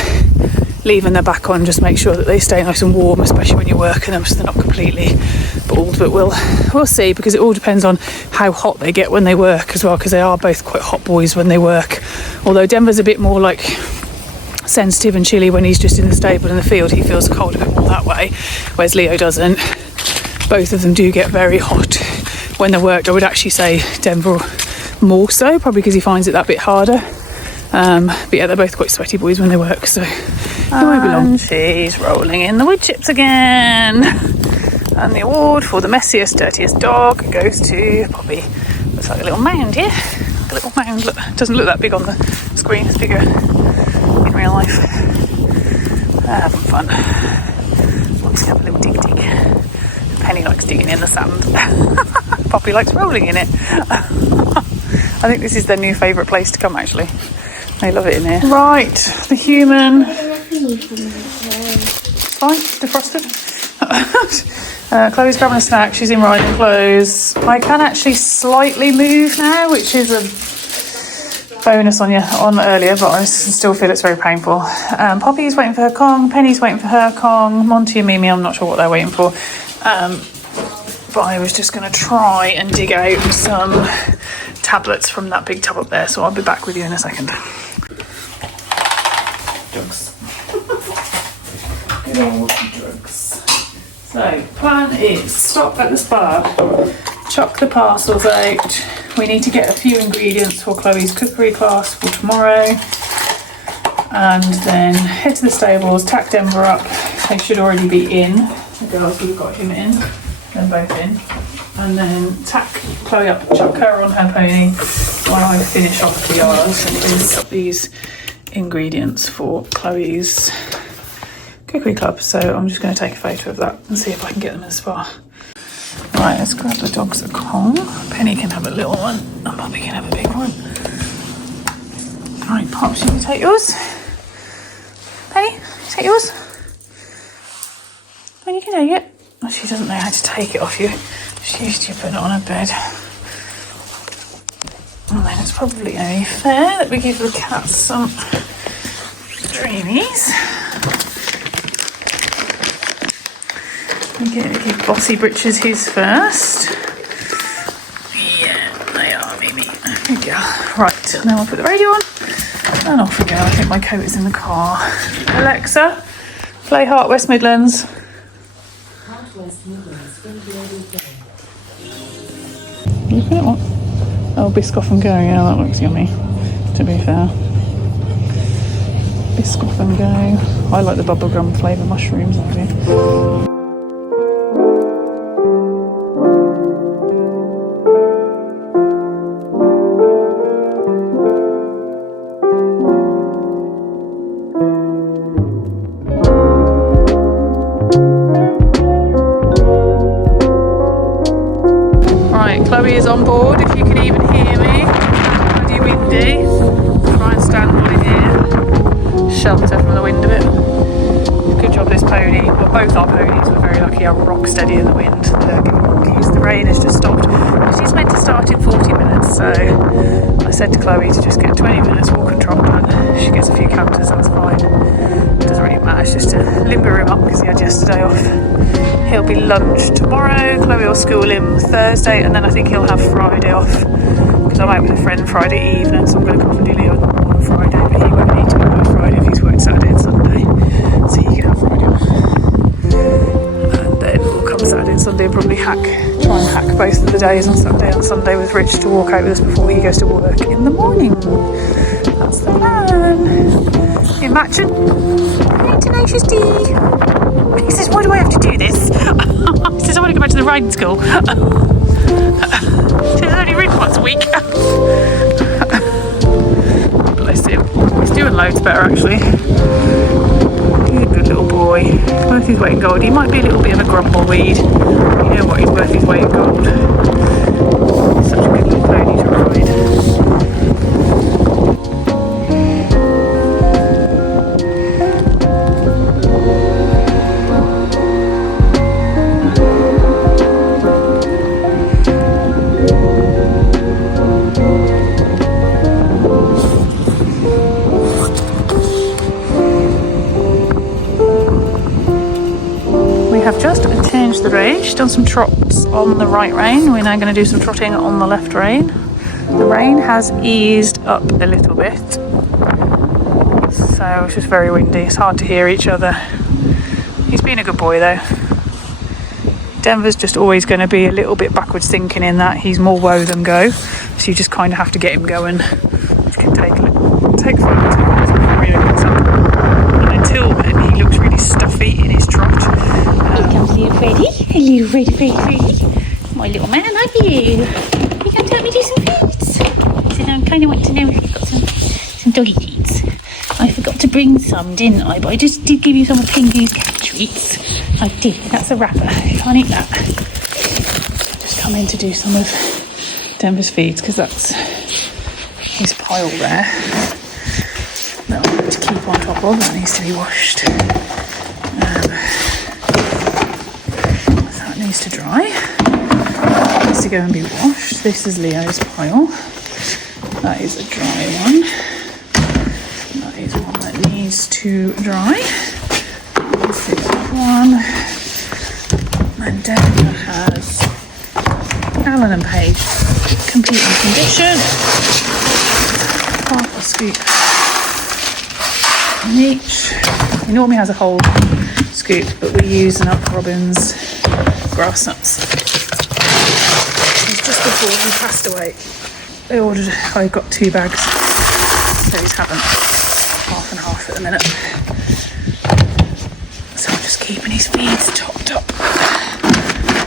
leaving their back on, just make sure that they stay nice and warm, especially when you're working them, so they're not completely bald. But we'll see, because it all depends on how hot they get when they work as well, because they are both quite hot boys when they work. Although Denver's a bit more like sensitive and chilly when he's just in the stable. In the field he feels cold a bit more that way, whereas Leo doesn't. Both of them do get very hot when they're worked. I would actually say Denver more so, probably because he finds it that bit harder. But yeah, they're both quite sweaty boys when they work, so it won't be long. She's rolling in the wood chips again. And the award for the messiest, dirtiest dog goes to Poppy. Looks like a little mound here. A little mound. Look, it doesn't look that big on the screen, it's bigger in real life. Having fun. Let's have a little dig. Penny likes digging in the sand. Poppy likes rolling in it. I think this is their new favourite place to come, actually. They love it in here. Right, the human. Fine, defrosted. Chloe's grabbing a snack. She's in riding clothes. I can actually slightly move now, which is a bonus on earlier, but I still feel it's very painful. Poppy's waiting for her Kong. Penny's waiting for her Kong. Monty and Mimi, I'm not sure what they're waiting for. But I was just going to try and dig out some tablets from that big tub up there, so I'll be back with you in a second. Drugs. Good old drugs. So, plan is stop at the spa, chuck the parcels out. We need to get a few ingredients for Chloe's cookery class for tomorrow, and then head to the stables, tack Denver up. They should already be in. The girls would have got him in, they're both in, and then tack Chloe up, chuck her on her pony while I finish off the yard and finish up these ingredients for Chloe's cookery club. So I'm just going to take a photo of that and see if I can get them as far. Right, let's grab the dogs a Kong. Penny can have a little one and Poppy can have a big one. Right, Pops, you can take yours. Penny, take yours. And you can take it. Well, she doesn't know how to take it off you. She's used to putting it on her bed. And then it's probably only fair that we give the cats some dreamies. We're going to give Bossy Britches his first. Yeah, they are, Mimi. Good girl. Right, now I'll put the radio on. And off we go. I think my coat is in the car. Alexa, play Heart West Midlands. You put it on? Oh, Biscoff and Go. Yeah, that looks yummy, to be fair. Biscoff and Go. I like the bubblegum flavour mushrooms, I do. Chloe is on board, if you can even hear me. Bloody windy. Try and stand by here. Shelter from the wind a bit. Good job this pony. Well, both our ponies were very lucky, are rock steady in the wind. They're giving monkeys. The rain has just stopped. She's meant to start in 40 minutes, so I said to Chloe to just get 20 minutes walk and trot done. She gets a few counters, that's fine. It doesn't really matter, it's just to limber him up because he had yesterday off. He'll be lunch tomorrow. Chloe will school him Thursday, and then I think he'll have Friday off because I'm out with a friend Friday evening, so I'm going to come and do Leo on Friday, but he won't need to work Friday if he's worked Saturday and Sunday, so he can have Friday off. And then we'll come Saturday and Sunday and probably try and hack both of the days on Saturday and Sunday with Rich to walk out with us before he goes to work in the morning. That's the plan. Imagine. Hey, Tenacious D. He says, why do I have to do this? He says, I want to go back to the riding school. He says, I only ridden once a week. Bless him. He's doing loads better, actually. Good little boy. He's worth his weight in gold. He might be a little bit of a grumble weed. You know what? He's worth his weight in gold. He's such a good little pony to ride. have just changed the rein. She's done some trots on the right rein. We're now going to do some trotting on the left rein. The rain has eased up a little bit, so it's just very windy. It's hard to hear each other. He's been a good boy though. Denver's just always going to be a little bit backwards thinking in that he's more woe than go, so you just kind of have to get him going, which can take 5 minutes before he gets up. And until then he looks really stuffy in his trot. Here comes little Freddy. Hello, Freddy. My little man, aren't you? You come to help me do some feeds? So now I kind of want to know if you've got some doggy treats. I forgot to bring some, didn't I? But I just did give you some of Pingu's cat treats. I did. That's a wrapper. You can't eat that. Just come in to do some of Denver's feeds because that's his pile there that I need to keep on top of. That needs to be washed. That needs to dry. That needs to go and be washed. This is Leo's pile. That is a dry one. That is one that needs to dry. This is one. And Denver has Alan and Paige complete in condition. Half a scoop in each. He normally has a whole scoop, but we use an Up Robin's grass nuts. It's just before he passed away. I got 2 bags, so he's having half and half at the minute. So I'm just keeping his feeds topped up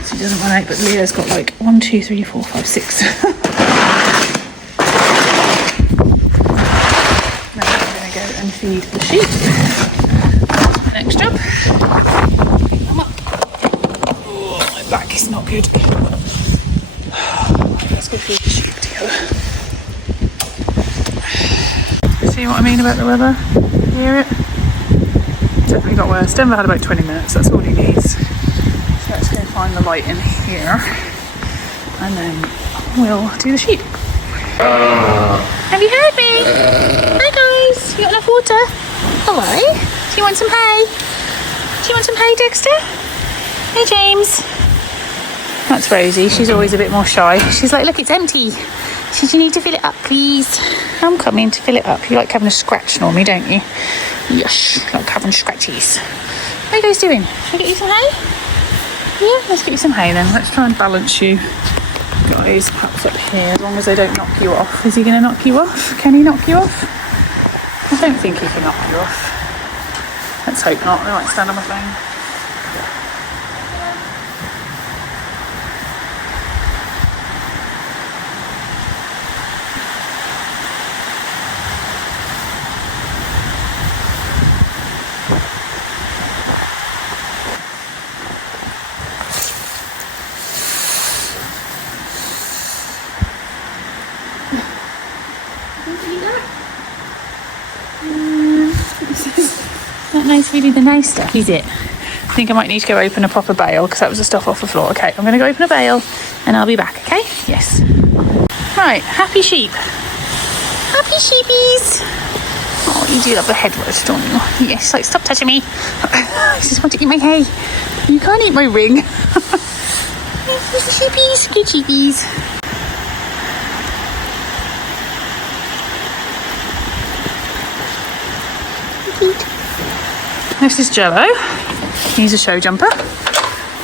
so he doesn't run out. But Leo's got like 1, 2, 3, 4, 5, 6. Now I'm going to go and feed the sheep. Next job. Pick them up. Oh, my back is not good. Let's go feed the sheep together. See what I mean about the weather? Hear it? Definitely got worse. Denver had about 20 minutes, that's all he needs. So let's go find the light in here and then we'll do the sheep. Have you heard me? Hi guys, you got enough water? Hello? Do you want some hay? Do you want some hay, Dexter? Hey James. That's Rosie, she's always a bit more shy. She's like, look, it's empty. She said, you need to fill it up, please. I'm coming to fill it up. You like having a scratch, Stormy, don't you? Yes, like having scratchies. What are you guys doing? Should I get you some hay? Yeah, let's get you some hay then. Let's try and balance you guys perhaps up here, as long as they don't knock you off. Is he going to knock you off? Can he knock you off? I don't think he can knock you off. Let's hope not. They might stand on my phone. Not nice really the nice stuff, is it? I think I might need to go open a proper bale because that was the stuff off the floor. Okay, I'm going to go open a bale and I'll be back, okay? Yes. Right, happy sheep. Happy sheepies. Oh, you do love the headrest, don't you? Yes, like, stop touching me. I just want to eat my hay. You can't eat my ring. Here's the sheepies. Good sheepies. This is Jello. He's a show jumper,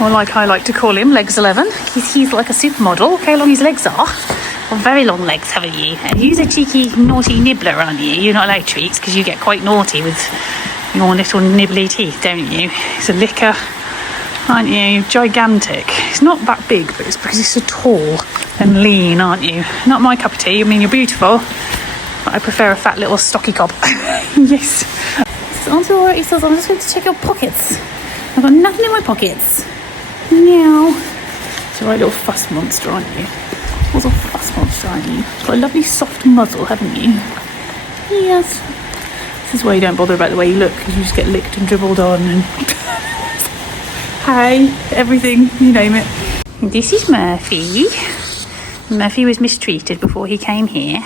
or like I like to call him, legs 11. He's like a supermodel. Look how long his legs are. Well, very long legs, haven't you? And you're a cheeky, naughty nibbler, aren't you? You're not allowed treats because you get quite naughty with your little nibbly teeth, don't you? He's a licker, aren't you? Gigantic. He's not that big, but it's because he's so tall and lean, aren't you? Not my cup of tea. I mean, you're beautiful, but I prefer a fat little stocky cob. Yes. Aren't you alright? He says, I'm just going to check your pockets. I've got nothing in my pockets. Meow. It's a right little fuss monster, aren't you? What's a fuss monster, aren't you? You've got a lovely soft muzzle, haven't you? Yes. This is why you don't bother about the way you look, because you just get licked and dribbled on and hey, everything, you name it. This is Murphy. Murphy was mistreated before he came here.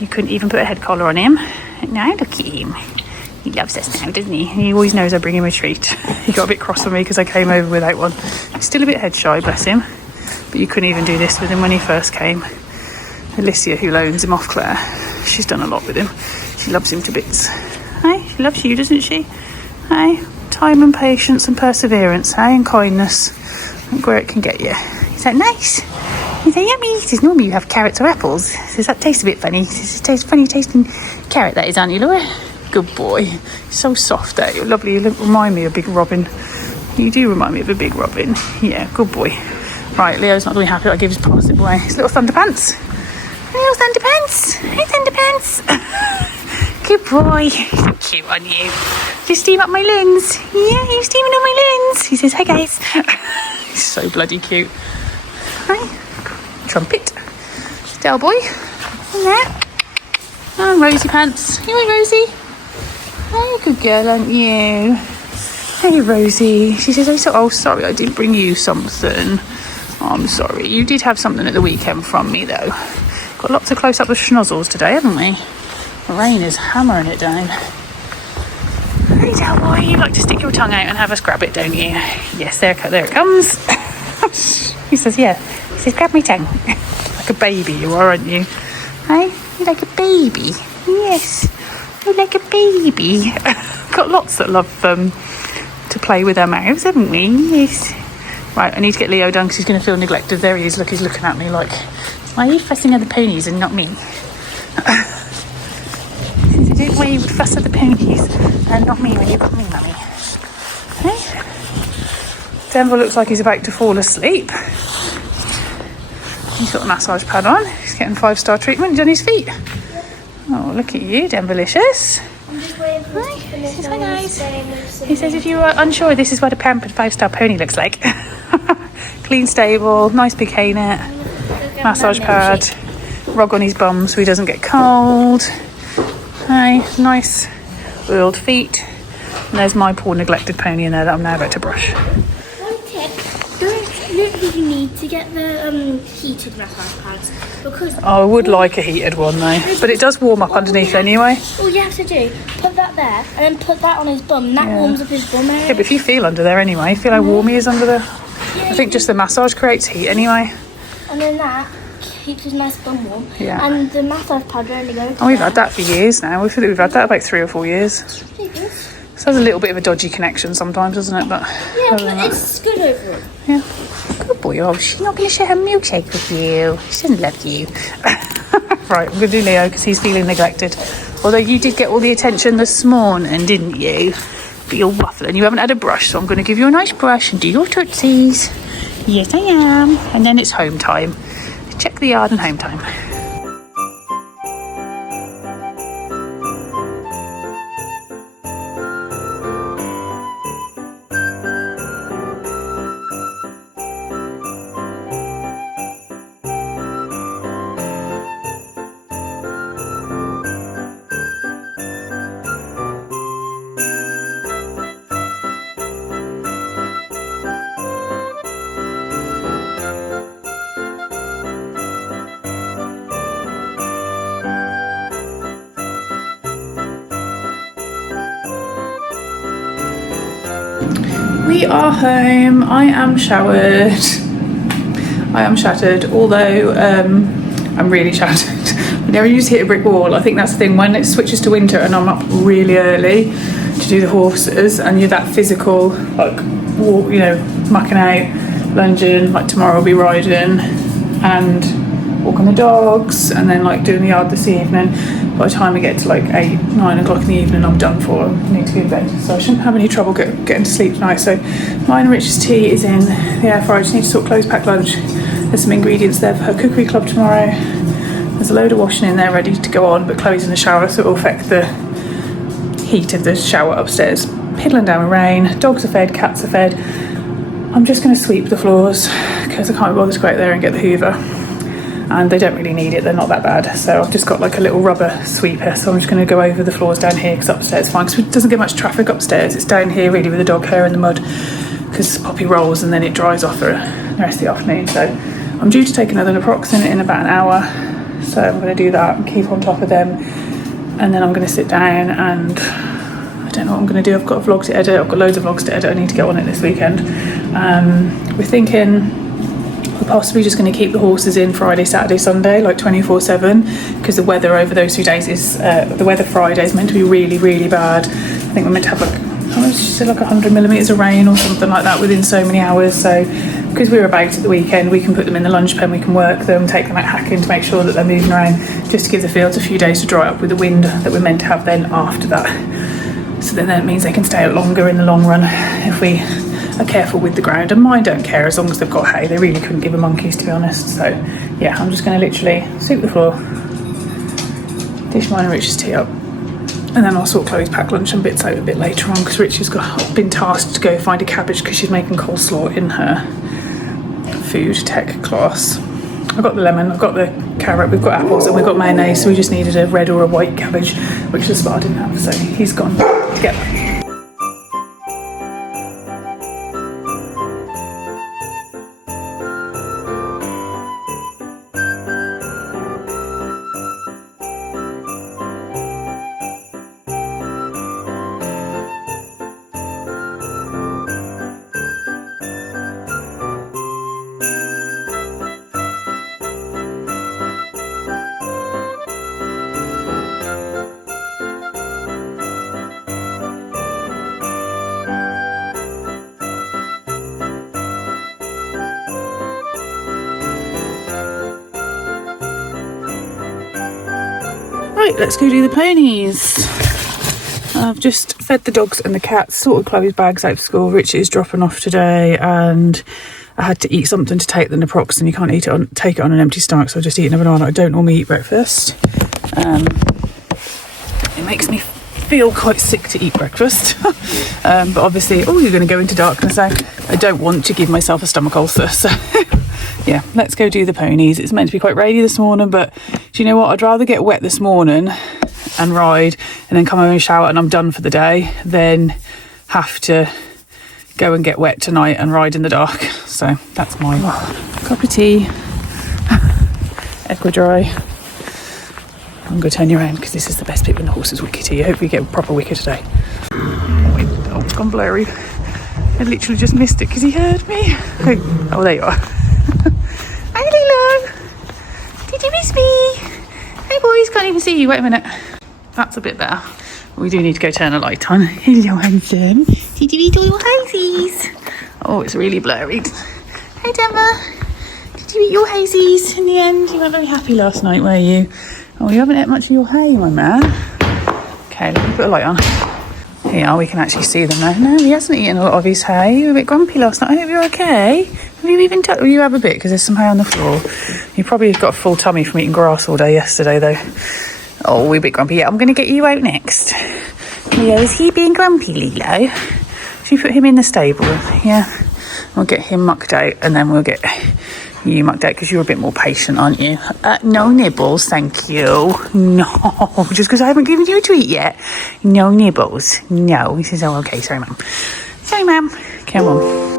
You couldn't even put a head collar on him. Now look at him. He loves us now, doesn't he? He always knows I bring him a treat. He got a bit cross with me because I came over without one. He's still a bit head shy, bless him. But you couldn't even do this with him when he first came. Alicia, who loans him off Claire, she's done a lot with him. She loves him to bits. Hey, she loves you, doesn't she? Hey, time and patience and perseverance, hey, and kindness. Look where it can get you. Is that nice? Is that yummy? He says, normally you have carrots or apples. He says, that tastes a bit funny. He says, it tastes funny tasting carrot, that is, aren't you, Laura? Good boy. You're so soft there. You're lovely. You remind me of Big Robin. You do remind me of a Big Robin. Yeah, good boy. Right, Leo's not really happy. I give his pass it away. His little Thunderpants. Little Thunderpants. Hey, Thunderpants. Good boy. So cute, aren't you? Just steam up my lens. Yeah, you're steaming on my lens. He says, hey, guys. He's so bloody cute. Hi. Trumpet. Del boy. Yeah. Oh, Rosie Pants. You want Rosie? Oh, good girl, aren't you? Hey, Rosie. She says, oh, sorry, I didn't bring you something. Oh, I'm sorry. You did have something at the weekend from me, though. Got lots of close-up of schnozzles today, haven't we? The rain is hammering it down. Hey, Del boy, you like to stick your tongue out and have us grab it, don't you? Yes, there it comes. He says, yeah. He says, grab my tongue. Like a baby you are, aren't you? Hey, you're like a baby. Yes, you're like a baby. Got lots that love to play with their mouths, haven't we? Yes. Right, I need to get Leo done because he's going to feel neglected. There he is. Look, he's looking at me like, why are you fussing at the ponies and not me? I don't know why you would fuss at the ponies and not me when you got me, mummy. Hey? Denver looks like he's about to fall asleep. He's got a massage pad on. He's getting 5-star treatment on his feet. Oh, look at you, Denverlicious. I'm just waiting for him to finish. Hi, guys. He says if you are unsure, this is what a pampered 5-star pony looks like. Clean stable, nice big hay net, massage pad, rug on his bum so he doesn't get cold. Hi, nice oiled feet. And there's my poor neglected pony in there that I'm now about to brush. One tip, don't you need to get the heated massage pads because I would like a heated one though, but it does warm up underneath anyway. all you have to do, put that there and then put that on his bum. That warms up his bum area. Yeah, but if you feel under there anyway, feel how warm he is under there. I think just the massage creates heat anyway. And then that keeps his nice bum warm. Yeah. And the massage pad only goes. Oh, we've had that for years now. We've had that about 3 or 4 years. Pretty good. It has a little bit of a dodgy connection sometimes, doesn't it? But Yeah, but it's good overall. yeah, good boy. Oh, she's not going to share her milkshake with you. She doesn't love you. Right, I'm going to do Leo because he's feeling neglected. Although you did get all the attention this morning, didn't you? But you're waffling. You haven't had a brush, so I'm going to give you a nice brush and do your tootsies. Yes, I am. And then it's home time. Check the yard and home time. We are home. I am showered. I am shattered, although I'm really shattered. Whenever you just hit a brick wall, I think that's the thing, when it switches to winter and I'm up really early to do the horses and you're that physical, like, walk, you know, mucking out, lunging, like tomorrow I'll be riding and walking the dogs and then like doing the yard this evening. By the time I get to like 8, 9 o'clock in the evening, I'm done for. I need to go to bed, so I shouldn't have any trouble getting to sleep tonight. So mine and Rich's tea is in the air fryer. I just need to sort of close pack lunch. There's some ingredients there for her cookery club tomorrow. There's a load of washing in there ready to go on, but Chloe's in the shower, so it will affect the heat of the shower upstairs. Piddling down with rain. Dogs are fed, cats are fed. I'm just going to sweep the floors because I can't be bothered to go out there and get the Hoover. And they don't really need it, they're not that bad. So I've just got like a little rubber sweeper, so I'm just going to go over the floors down here because upstairs is fine, because it doesn't get much traffic upstairs. It's down here really with the dog hair and the mud, because Poppy rolls and then it dries off for the rest of the afternoon. So I'm due to take another naproxen in about an hour, so I'm going to do that and keep on top of them, and then I'm going to sit down and I don't know what I'm going to do. I've got a vlog to edit. I've got loads of vlogs to edit. I need to get on it this weekend. We're thinking we're possibly just going to keep the horses in Friday, Saturday, Sunday, like 24/7, because the weather over those 2 days is, the weather Friday is meant to be really, really bad. I think we're meant to have like, how much, she said, like 100 millimetres of rain or something like that within so many hours. So because we're about at the weekend, we can put them in the lunge pen, we can work them, take them out hacking to make sure that they're moving around, just to give the fields a few days to dry up with the wind that we're meant to have then after that. So then that means they can stay out longer in the long run if we are careful with the ground. And mine don't care as long as they've got hay. They really couldn't give a monkeys, to be honest. So yeah, I'm just going to literally sweep the floor, dish mine and Rich's tea up, and then I'll sort Chloe's packed lunch and bits out a bit later on, because Rich's been tasked to go find a cabbage because she's making coleslaw in her food tech class. I've got the lemon, I've got the carrot, we've got apples, and we've got mayonnaise, so we just needed a red or a white cabbage, which the spa didn't have, so he's gone to get that. Right, let's go do the ponies. I've just fed the dogs and the cats, sorted Chloe's bags out of school. Rich is dropping off today, and I had to eat something to take the naproxen. You can't take it on an empty stomach, so I've just eaten a banana. I don't normally eat breakfast. It makes me feel quite sick to eat breakfast. But obviously, oh, you're going to go into darkness now. I don't want to give myself a stomach ulcer, so yeah, let's go do the ponies. It's meant to be quite rainy this morning, but do you know what? I'd rather get wet this morning and ride and then come home and shower and I'm done for the day than have to go and get wet tonight and ride in the dark. So that's my cup of tea. Equi-dry. I'm going to turn you around because this is the best bit when the horses wicket tea. I hope we get a proper wicket today. Oh, it's gone blurry. I literally just missed it because he heard me. Oh, there you are. Hi, Lilo. Did you miss me? Hey, boys, can't even see you. Wait a minute. That's a bit better. We do need to go turn a light on. Hello, handsome. Did you eat all your hazies? Oh, it's really blurry. Hi, Gemma. Did you eat your hazies in the end? You weren't very happy last night, were you? Oh, you haven't ate much of your hay, my man. Okay, let me put a light on. Here, we can actually see them now. No, he hasn't eaten a lot of his hay. You were a bit grumpy last night. I hope you're okay. Have you even will you have a bit? Because there's some hay on the floor. You probably got a full tummy from eating grass all day yesterday, though. Oh, we're a bit grumpy. Yeah, I'm going to get you out next. Leo, is he being grumpy, Lilo? Should we put him in the stable? Yeah. We'll get him mucked out, and then we'll get you mucked out because you're a bit more patient, aren't you? No nibbles, thank you. No, just because I haven't given you a treat yet. No nibbles. No. He says, oh, okay, sorry, ma'am. Sorry, ma'am. Come on.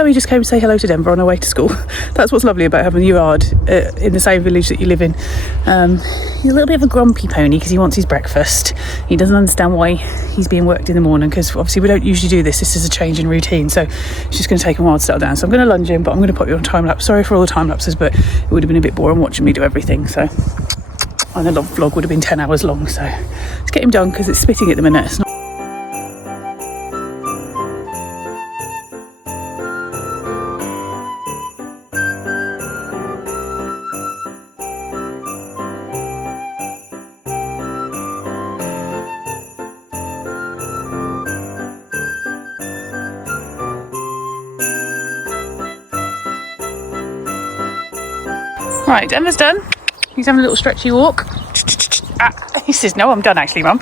Chloe just came to say hello to Denver on her way to school. That's what's lovely about having a yard in the same village that you live in. He's a little bit of a grumpy pony because he wants his breakfast. He doesn't understand why he's being worked in the morning, because obviously we don't usually do this. This is a change in routine, so it's just going to take him a while to settle down. So I'm going to lunge him, but I'm going to put you on time lapse. Sorry for all the time lapses, but it would have been a bit boring watching me do everything. So, and the vlog would have been 10 hours long. So let's get him done because it's spitting at the minute. It's not. Right, Denver's done. He's having a little stretchy walk. He says, no, I'm done actually, Mum.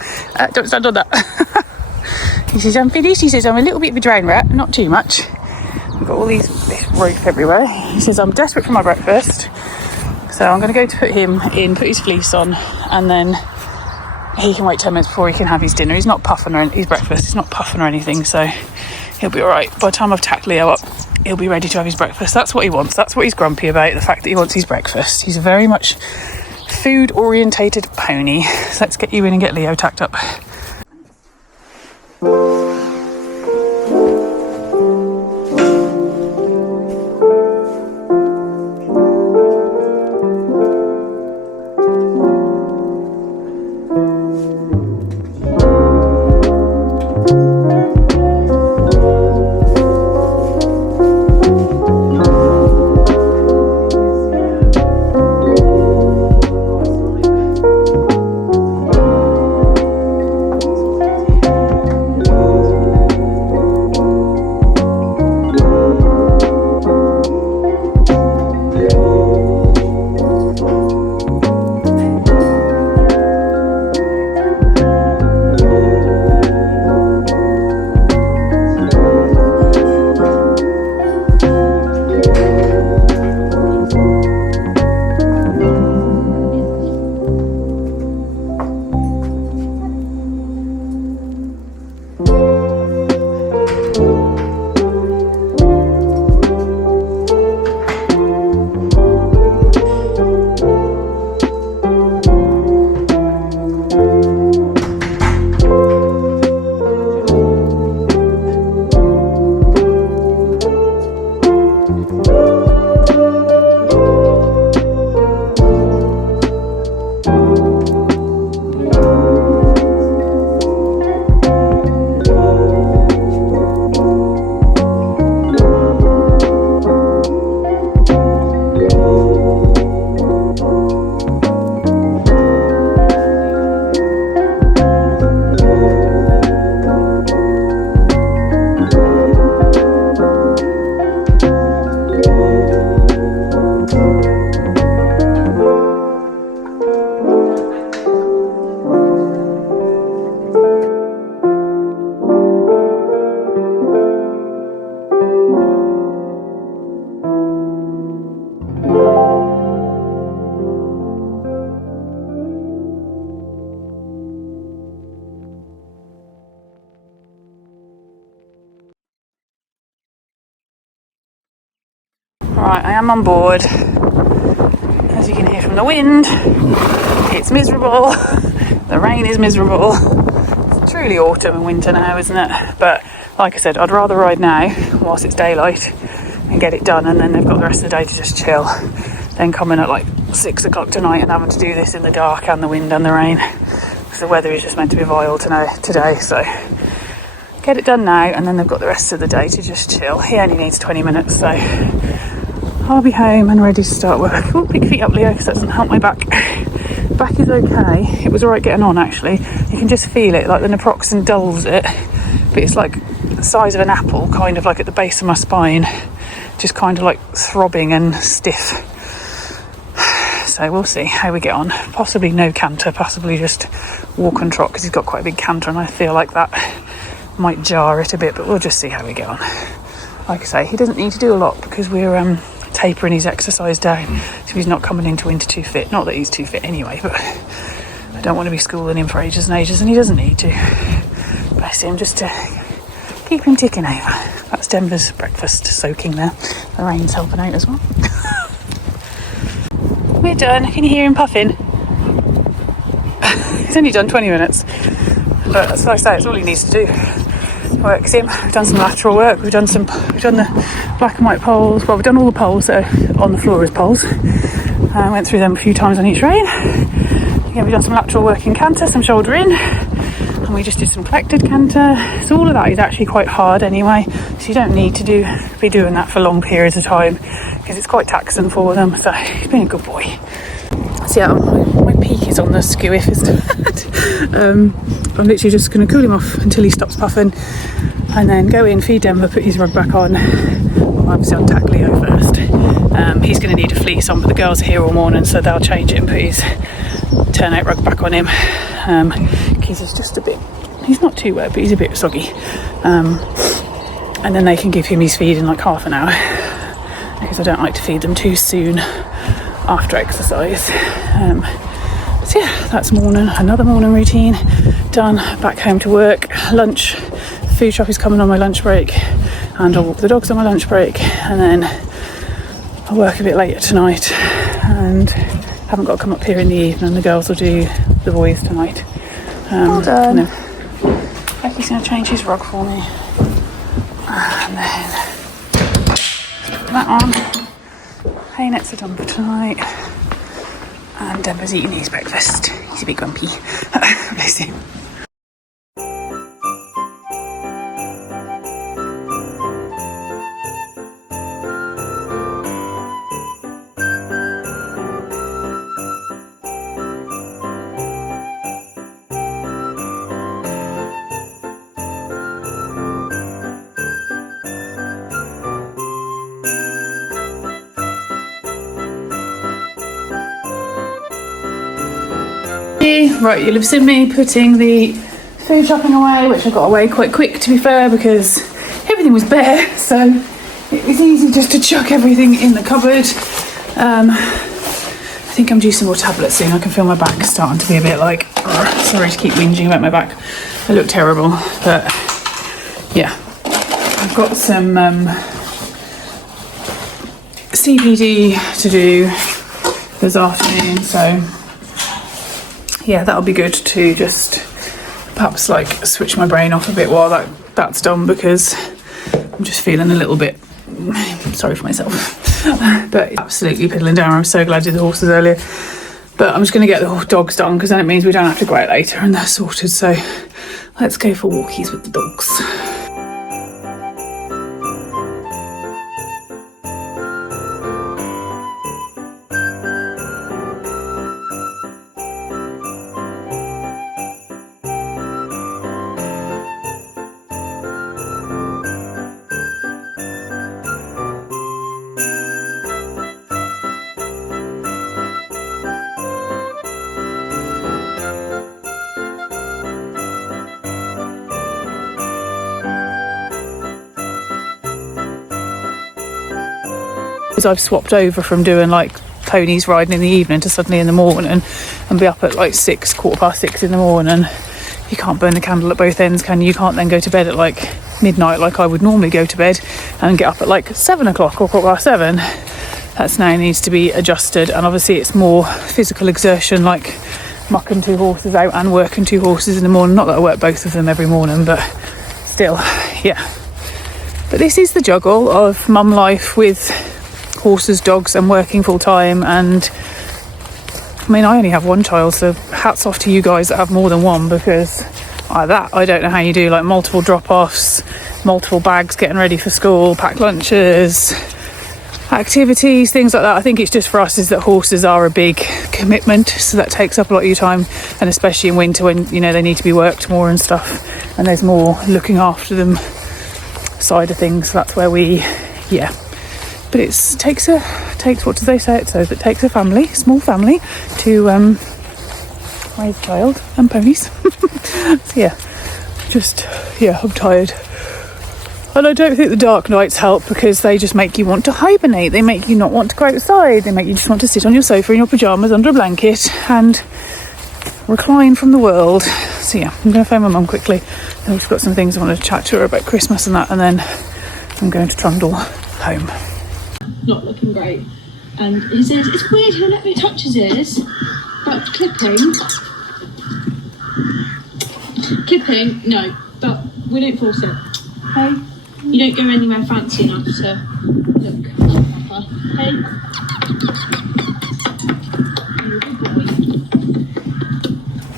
Don't stand on that. He says, I'm finished. He says, I'm a little bit of a drain rat, not too much. We've got all this rope everywhere. He says, I'm desperate for my breakfast. So I'm going to go to put him in, put his fleece on, and then he can wait 10 minutes before he can have his dinner. He's not puffing or his breakfast. He's not puffing or anything, so he'll be all right. By the time I've tacked Leo up, he'll be ready to have his breakfast. That's what he wants. That's what he's grumpy about, the fact that he wants his breakfast. He's a very much food orientated pony. So let's get you in and get Leo tacked up. Right, I am on board. As you can hear from the wind, it's miserable. The rain is miserable. It's truly autumn and winter now, isn't it? But like I said, I'd rather ride now whilst it's daylight and get it done, and then they've got the rest of the day to just chill, than coming at like 6 o'clock tonight and having to do this in the dark and the wind and the rain, because the weather is just meant to be vile today. So get it done now, and then they've got the rest of the day to just chill. He only needs 20 minutes, so I'll be home and ready to start work. Oh, big feet up, Leo, because that doesn't help my back. Back is okay. It was alright getting on, actually. You can just feel it, like the naproxen dulls it, but it's like the size of an apple, kind of like at the base of my spine, just kind of like throbbing and stiff. So we'll see how we get on. Possibly no canter, possibly just walk and trot, because he's got quite a big canter, and I feel like that might jar it a bit, but we'll just see how we get on. Like I say, he doesn't need to do a lot because we're tapering his exercise down, so he's not coming into winter too fit. Not that he's too fit anyway, but I don't want to be schooling him for ages and ages, and he doesn't need to. Bless him, just to keep him ticking over. That's Denver's breakfast soaking there. The rain's helping out as well. We're done. Can you hear him puffing? He's only done 20 minutes. But that's like I say, it's all he needs to do. Works him. We've done some lateral work. We've done the black and white poles. Well, we've done all the poles that are on the floor as poles. Went through them a few times on each rein. Again, we've done some lateral work in canter, some shoulder in, and we just did some collected canter. So all of that is actually quite hard anyway. So you don't need to be doing that for long periods of time because it's quite taxing for them. So he's been a good boy. So yeah, my peak is on the skewiff, isn't it? I'm literally just going to cool him off until he stops puffing, and then go in, feed Denver, put his rug back on. Obviously I'll tack Leo first. He's going to need a fleece on, but the girls are here all morning, so they'll change it and put his turnout rug back on him. Because he's just a bit, he's not too wet, but he's a bit soggy. And then they can give him his feed in like half an hour, because I don't like to feed them too soon after exercise. So yeah, that's morning, another morning routine done. Back home to work. Lunch, food shop is coming on my lunch break, and I'll walk the dogs on my lunch break, and then I'll work a bit later tonight, and haven't got to come up here in the evening. The girls will do the boys tonight. Well done. Becky's going to change his rug for me, and then put that on. Hay nets are done for tonight, and Denver's eating his breakfast. He's a bit grumpy. Bless him. Right, you'll have seen me putting the food shopping away, which I got away quite quick, to be fair, because everything was bare, so it was easy just to chuck everything in the cupboard. I think I'm due some more tablets soon. I can feel my back starting to be a bit like, sorry to keep whinging about my back. I look terrible, but yeah, I've got some CPD to do this afternoon, so yeah, that'll be good to just perhaps like switch my brain off a bit while that's done, because I'm just feeling a little bit sorry for myself. But it's absolutely piddling down. I'm so glad I did the horses earlier, but I'm just going to get the dogs done, because then it means we don't have to go out later and they're sorted. So let's go for walkies with the dogs. I've swapped over from doing like ponies riding in the evening to suddenly in the morning, and be up at like 6, 6:15 in the morning. You can't burn the candle at both ends, can you? You can't then go to bed at like midnight like I would normally go to bed, and get up at like 7 o'clock or 7:15. That's now needs to be adjusted, and obviously it's more physical exertion, like mucking 2 horses out and working 2 horses in the morning. Not that I work both of them every morning, but still, yeah. But this is the juggle of mum life with horses, dogs, and working full time. And I mean, I only have one child, so hats off to you guys that have more than one, because I don't know how you do, like multiple drop-offs, multiple bags getting ready for school, pack lunches, activities, things like that. I think it's just for us is that horses are a big commitment, so that takes up a lot of your time, and especially in winter when, you know, they need to be worked more and stuff, and there's more looking after them side of things. So that's where we, yeah. But it takes what do they say it says? It takes a family, small family, to raise a child and ponies. So yeah, I'm tired. And I don't think the dark nights help, because they just make you want to hibernate. They make you not want to go outside. They make you just want to sit on your sofa in your pyjamas under a blanket and recline from the world. So yeah, I'm going to phone my mum quickly. And we've got some things I want to chat to her about Christmas and that, and then I'm going to trundle home. Not looking great. And his ears, it's weird, he'll let me touch his ears, but clipping, no, but we don't force it. Hey, you don't go anywhere fancy enough to look proper. Hey.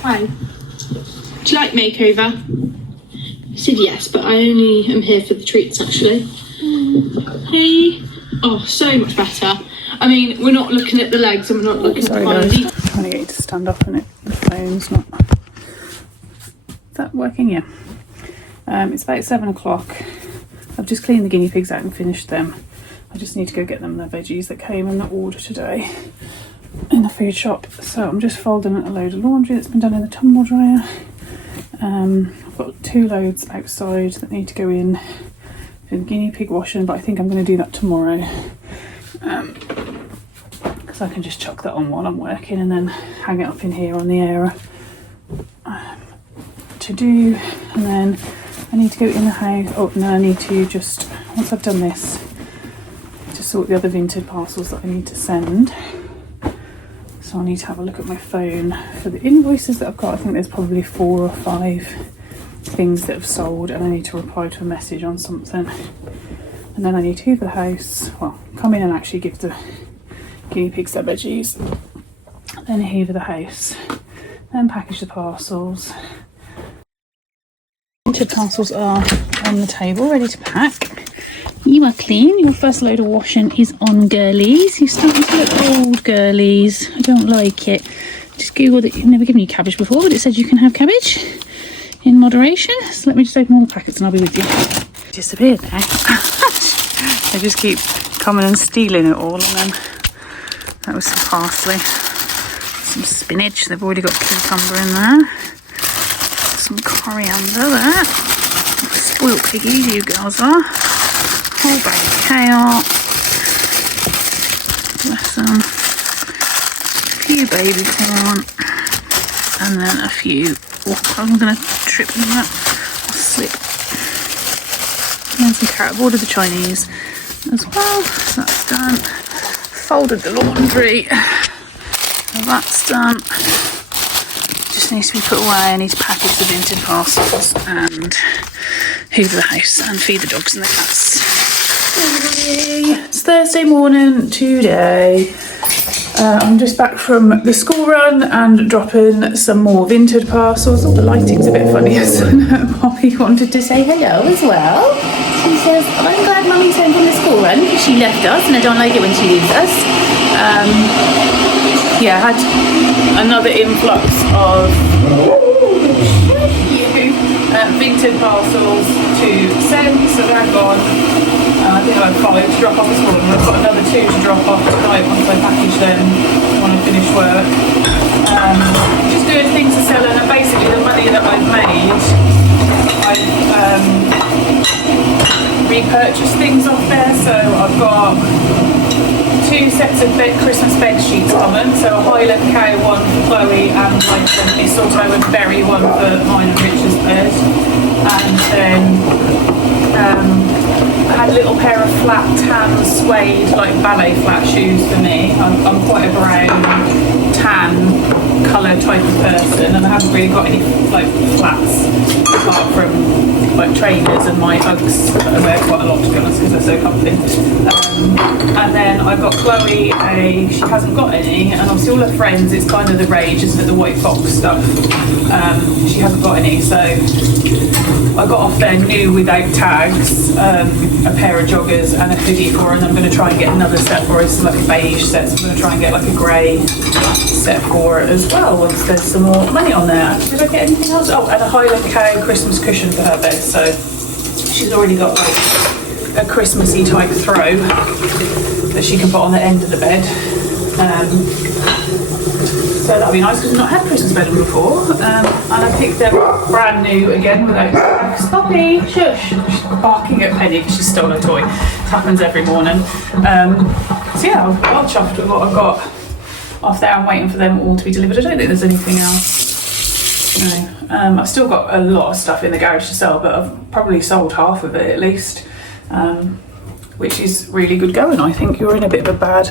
Hi. Do you like makeover? I said yes, but I only am here for the treats actually. Hey. Oh, so much better. I mean, we're not looking at the legs and we're not looking at the body. I'm trying to get you to stand up and the phone's not. Is that working? Yeah. It's about 7 o'clock. I've just cleaned the guinea pigs out and finished them. I just need to go get them the veggies that came in the order today in the food shop. So I'm just folding a load of laundry that's been done in the tumble dryer. I've got 2 loads outside that need to go in for the guinea pig washing, but I think I'm going to do that tomorrow. Because I can just chuck that on while I'm working and then hang it up in here on the air to do. And then I need to go in the house. Oh, and then I need to just, once I've done this, to sort the other vintage parcels that I need to send. So I need to have a look at my phone for the invoices that I've got. I think there's probably 4 or 5 things that have sold, and I need to reply to a message on something. And then I need to hoover the house, well, come in and actually give the guinea pigs their veggies, then hoover the house, then package the parcels. The parcels are on the table, ready to pack. You are clean. Your first load of washing is on, girlies. You're starting to look old, girlies. I don't like it. Just googled it. I've never given you cabbage before, but it said you can have cabbage in moderation. So let me just open all the packets and I'll be with you. Disappeared now. They just keep coming and stealing it all. And then that was some parsley, some spinach. They've already got cucumber in there, some coriander there. Spoiled piggies you girls are. Whole bag of kale. Bless them. A few baby corn. And then a few. Oh, I'm going to trip on that. I'll slip. And then some carrot. I've ordered the Chinese as well. So that's done. Folded the laundry. So that's done. Just needs to be put away. I need to package the vintage parcels and hoover the house and feed the dogs and the cats. It's Thursday morning today. I'm just back from the school run and dropping some more vintage parcels. Oh, the lighting's a bit funny. Poppy wanted to say hello as well. She says, I'm glad Mummy's home from the school run because she left us and I don't like it when she leaves us. Yeah, I had another influx of vintage parcels to send, so they're gone. I think I had 5 to drop off this morning. I've got another 2 to drop off tonight once I package them when I finish work. Just doing things to sell, and basically the money that I've made, I've repurchased things off there. So I've got 2 sets of Christmas bed sheets coming. So a Highland cow one for Chloe and like a mistletoe and berry one for mine and Richard's bed. And then I had a little pair of flat tan suede like ballet flat shoes for me. I'm quite a brown tan colour type of person, and I haven't really got any like flats apart from like trainers and my Uggs that I wear quite a lot, to be honest, because they're so comfy. And then I got Chloe she hasn't got any, and obviously all her friends, it's kind of the rage, isn't it, the white fox stuff. She hasn't got any, so I got off there new without tags, a pair of joggers and a hoodie for her, and I'm going to try and get another set for her. It's like a beige set, so I'm going to try and get like a grey set for her as well once there's some more money on there. Did I get anything else? Oh, and a Highland Cow Christmas cushion for her bed, so she's already got like a Christmassy type throw that she can put on the end of the bed. So that'll be nice because we've not had Christmas bedding before. And I picked them brand new again without tags. Poppy, shush! She's barking at Penny because she stole her toy. It happens every morning. So yeah, I'm chuffed with what I've got off there. I'm waiting for them all to be delivered. I don't think there's anything else. No. I've still got a lot of stuff in the garage to sell, but I've probably sold half of it at least. which is really good going. I think you're in a bit of a bad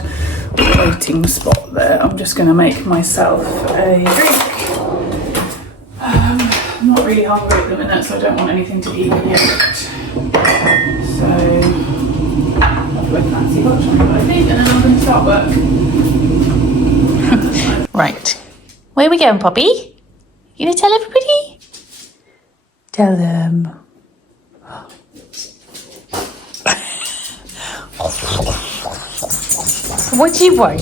waiting spot there. I'm just going to make myself a drink. I'm not really hungry at the minute, so I don't want anything to eat yet. So I've got a fancy hot chocolate, I think, and then I'm going to start work. Right. Where are we going, Poppy? You gonna tell everybody? Tell them. What do you want?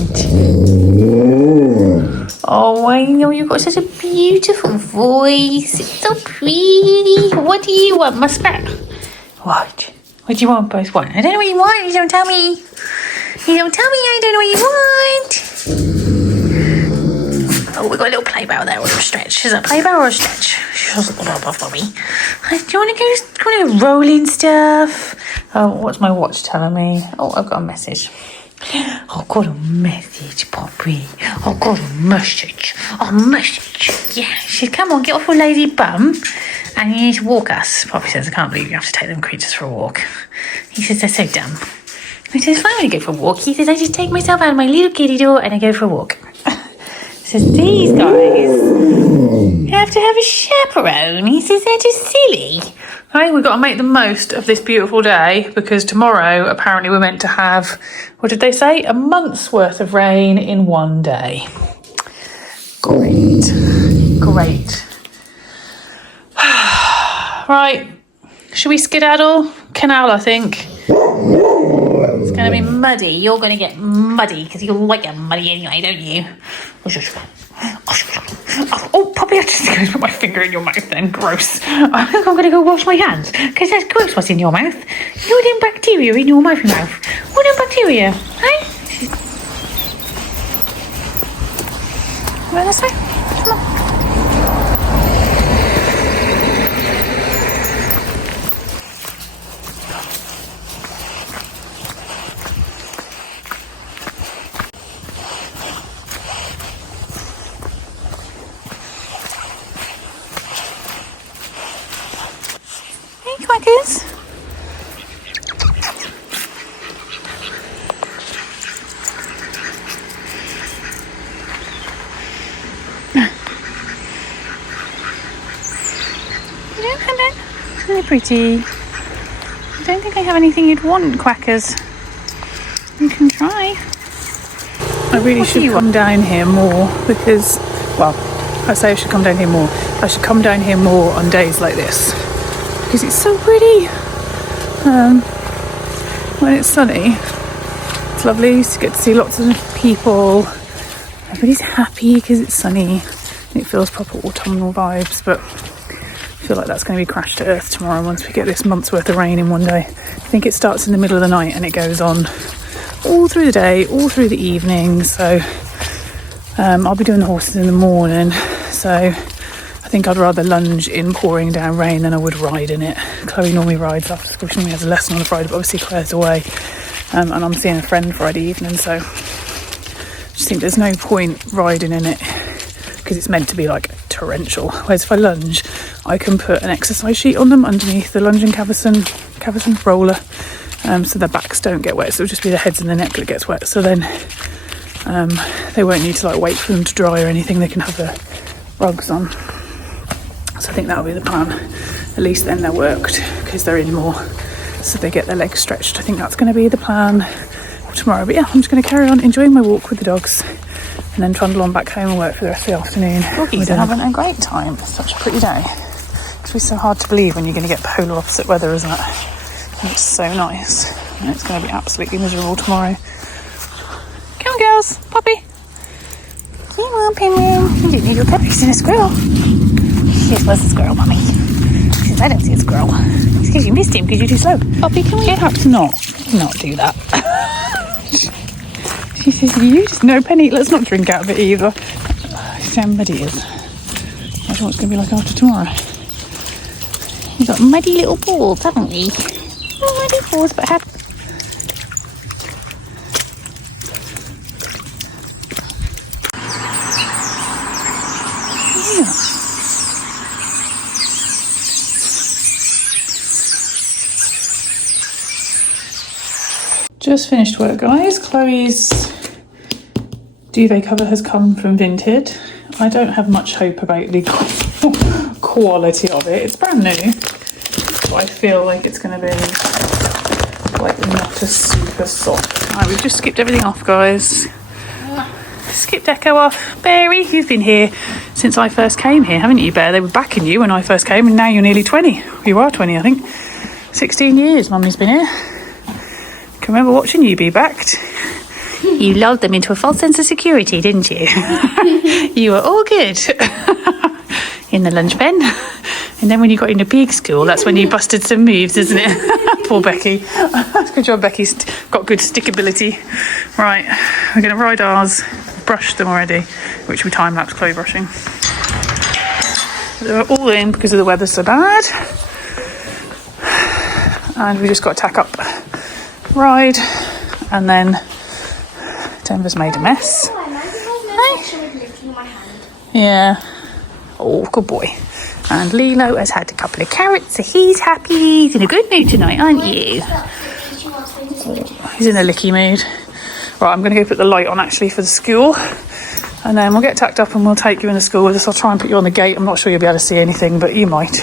Oh, I know you've got such a beautiful voice. It's so pretty. What do you want, Muskrat? What? What do you want, both? What? I don't know what you want. You don't tell me. You don't tell me. I don't know what you want. Oh, we've got a little play barrel there, or a stretch. Is that a play barrel or a stretch? Do you want to go rolling stuff? Oh, what's my watch telling me? Oh, I've got a message. I've got a message, Poppy. I've got a message. A message. Yeah, she said, come on, get off your lazy bum and you need to walk us. Poppy says, I can't believe you have to take them creatures for a walk. He says, they're so dumb. He says, if I want to go for a walk, he says, I just take myself out of my little kitty door and I go for a walk. Says, these guys have to have a chaperone. He says, they're just silly. Hey, we've got to make the most of this beautiful day because tomorrow apparently we're meant to have, what did they say? A month's worth of rain in one day. Great. Right, should we skedaddle? Canal, I think. It's going to be muddy. You're going to get muddy because you like it muddy anyway, don't you? Oh, Poppy, I just going to put my finger in your mouth then. Gross. I think I'm going to go wash my hands because that's gross what's in your mouth. You're them bacteria in your mouth. What them bacteria? Hey? Well, this way. Come on. Quackers. Hello. They're pretty. I don't think I have anything you'd want, Quackers. You can try. I really should come down here more because, well, I say I should come down here more. I should come down here more on days like this. Because it's so pretty. When it's sunny, it's lovely. You get to see lots of people. Everybody's happy because it's sunny. And it feels proper autumnal vibes. But I feel like that's going to be crashed to earth tomorrow once we get this month's worth of rain in one day. I think it starts in the middle of the night and it goes on all through the day, all through the evening. So I'll be doing the horses in the morning. So I think I'd rather lunge in pouring down rain than I would ride in it. Chloe normally rides after school. She normally has a lesson on a Friday, but obviously Claire's away. And I'm seeing a friend Friday evening, so I just think there's no point riding in it because it's meant to be like torrential. Whereas if I lunge, I can put an exercise sheet on them underneath the lunge and cavesson roller, so their backs don't get wet. So it'll just be the heads and the neck that gets wet. So then they won't need to like wait for them to dry or anything. They can have the rugs on. So I think that'll be the plan. At least then they're worked because they're in more, so they get their legs stretched. I think that's going to be the plan for tomorrow. But yeah, I'm just going to carry on enjoying my walk with the dogs and then trundle on back home and work for the rest of the afternoon. Doggies are having a great time. It's such a pretty day. It's really so hard to believe when you're going to get polar opposite weather, isn't it? And it's so nice. And it's going to be absolutely miserable tomorrow. Come on, girls. Puppy. Come on, Pinwheel. You didn't need your puppy. You've seen a squirrel. Yes, where's the squirrel, Mummy? She says, I don't see a squirrel. It's because you missed him because you're too slow. Puppy, can we perhaps not do that? She says, you just no, Penny, let's not drink out of it either. See how muddy it is. I don't know what it's going to be like after tomorrow. We've got muddy little balls, haven't we? Oh, muddy balls, but happy. Just finished work, guys. Chloe's duvet cover has come from Vinted. I don't have much hope about the quality of it. It's brand new, but I feel like it's going to be like not a super soft. Right, we've just skipped everything off, guys. Skipped Echo off. Barry, you've been here since I first came here, haven't you, Bear? They were backing you when I first came, and now you're nearly 20. You are 20, I think. 16 years Mummy's been here. Can remember watching you be backed. You lulled them into a false sense of security, didn't you? You were all good in the lunch pen. And then when you got into big school, that's when you busted some moves, isn't it? Poor Becky. Good job, Becky's got good stickability. Right, we're going to ride ours. Brushed them already, which we time-lapse Chloe brushing. They're all in because of the weather so bad. And we just got to tack up, ride, and then Denver's made a mess. Yeah. Oh, good boy. And Lilo has had a couple of carrots, so he's happy. He's in a good mood tonight, aren't you? Oh, he's in a licky mood. Right, I'm going to go put the light on actually for the school. And then we'll get tacked up and we'll take you in the school with us. I'll try and put you on the gate. I'm not sure you'll be able to see anything, but you might.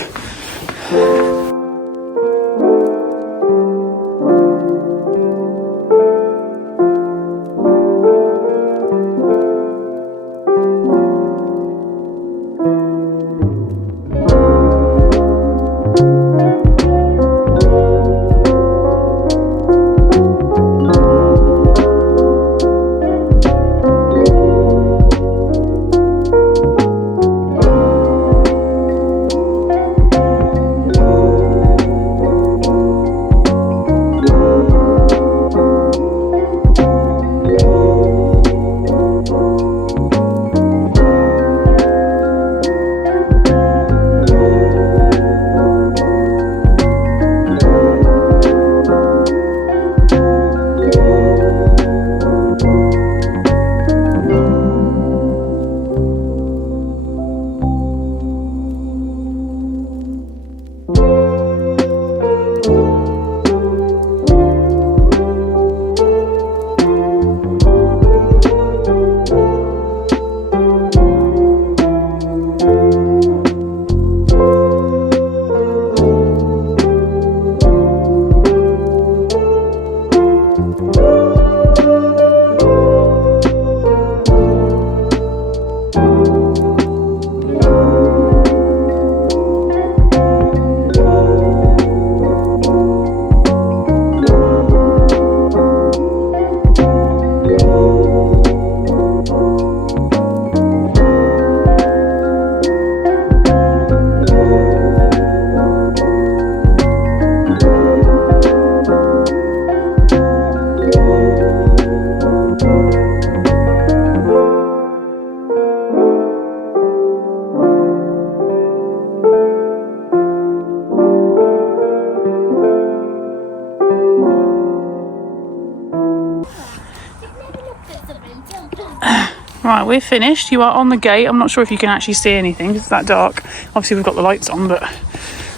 Right, we're finished. You are on the gate. I'm not sure if you can actually see anything because it's that dark. Obviously, we've got the lights on, but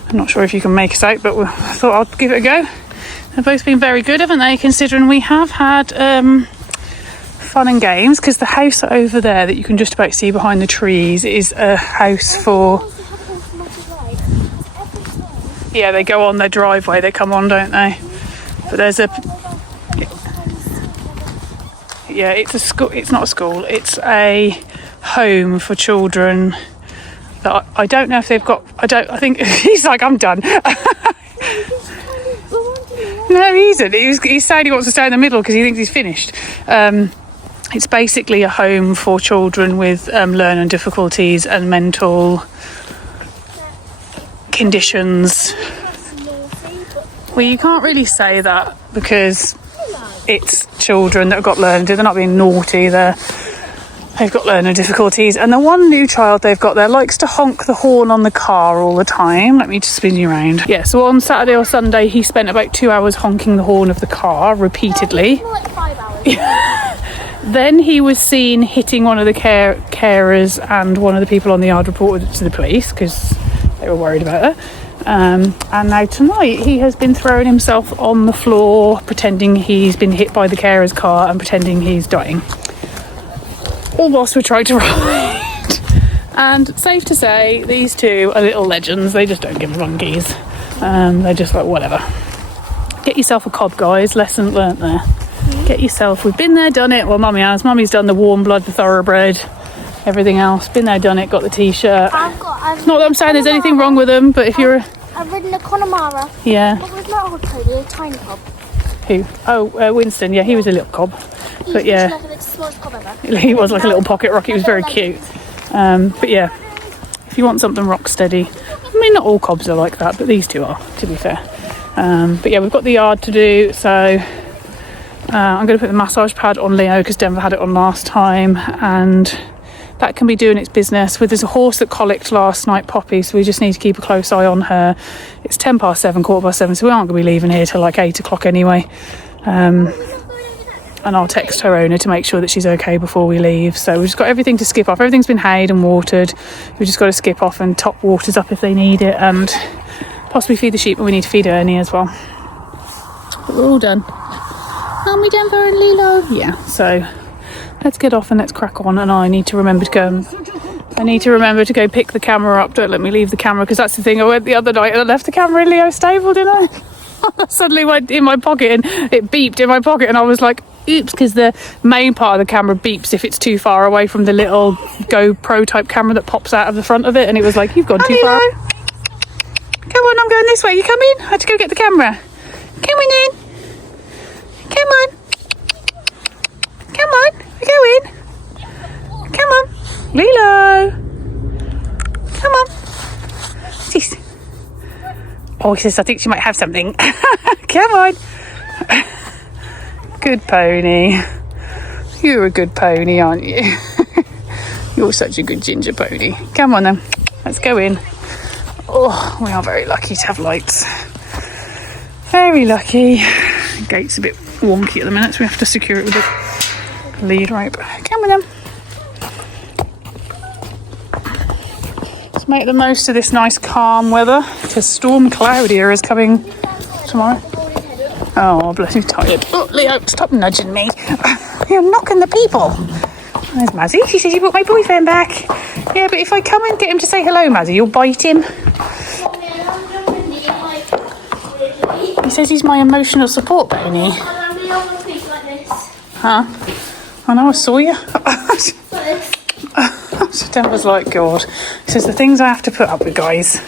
I'm not sure if you can make us out. But I thought I'd give it a go. They've both been very good, haven't they? Considering we have had fun and games, because the house over there that you can just about see behind the trees is a house for... Yeah, they go on their driveway. They come on, don't they? But there's a... Yeah, it's a school. It's not a school. It's a home for children. That I don't know if they've got. I think he's like, I'm done. No, he isn't. He's saying he wants to stay in the middle because he thinks he's finished. It's basically a home for children with learning difficulties and mental conditions. Well, you can't really say that because it's children that have got learning. They're not being naughty. They've got learning difficulties. And the one new child they've got there likes to honk the horn on the car all the time. Let me just spin you around. Yeah, so on Saturday or Sunday, he spent about 2 hours honking the horn of the car repeatedly. More like 5 hours. Then he was seen hitting one of the carers, and one of the people on the yard reported it to the police because they were worried about her. And now tonight he has been throwing himself on the floor, pretending he's been hit by the carer's car and pretending he's dying. All whilst we're trying to ride. And safe to say, these two are little legends. They just don't give monkeys. They're just like, whatever. Get yourself a cob, guys. Lesson learnt there. Get yourself, we've been there, done it. Well, Mummy has. Mummy's done the warm blood, the thoroughbred, everything else. Been there, done it, got the t-shirt. I've Not that I'm saying there's anything wrong with them, but if you're... I've ridden a Connemara. Yeah. But was not a pony, a tiny cob. Who? Oh, Winston. Yeah, he was a little cob. But yeah, Like the smallest cob ever. he was like a little pocket rock. He was very cute. But yeah, if you want something rock steady, I mean, not all cobs are like that, but these two are, to be fair. But yeah, we've got the yard to do, so I'm going to put the massage pad on Leo because Denver had it on last time, and that can be doing its business. There's a horse that colicked last night, Poppy, so we just need to keep a close eye on her. It's 7:10, 7:15, so we aren't going to be leaving here till like 8 o'clock anyway. And I'll text her owner to make sure that she's okay before we leave. So we've just got everything to skip off. Everything's been hayed and watered. We've just got to skip off and top waters up if they need it, and possibly feed the sheep, but we need to feed Ernie as well. But we're all done. Aren't we, Denver and Lilo? Yeah, so let's get off and let's crack on. And I need to remember to go pick the camera up. Don't let me leave the camera, because that's the thing. I went the other night and I left the camera in Leo's stable, didn't I? Suddenly went in my pocket and it beeped in my pocket, and I was like, oops, because the main part of the camera beeps if it's too far away from the little GoPro type camera that pops out of the front of it, and it was like, you've gone too far. Come on, I'm going this way. You come in? I had to go get the camera. Come on in. Come on. Come on. We're going. Come on. Lilo. Come on. Jeez. Oh, he says, I think she might have something. Come on. Good pony. You're a good pony, aren't you? You're such a good ginger pony. Come on then. Let's go in. Oh, we are very lucky to have lights. Very lucky. The gate's a bit wonky at the minute, so we have to secure it with a lead rope. Come on then. Let's make the most of this nice calm weather, because Storm Claudia is coming tomorrow. Oh, bless you, tired. Oh, Leo, stop nudging me. You're knocking the people. There's Mazzy. She says you brought my boyfriend back. Yeah, but if I come and get him to say hello, Mazzy, you'll bite him. He says he's my emotional support pony. Huh? I know, I saw you. So Dan was like, God. He says, the things I have to put up with, guys.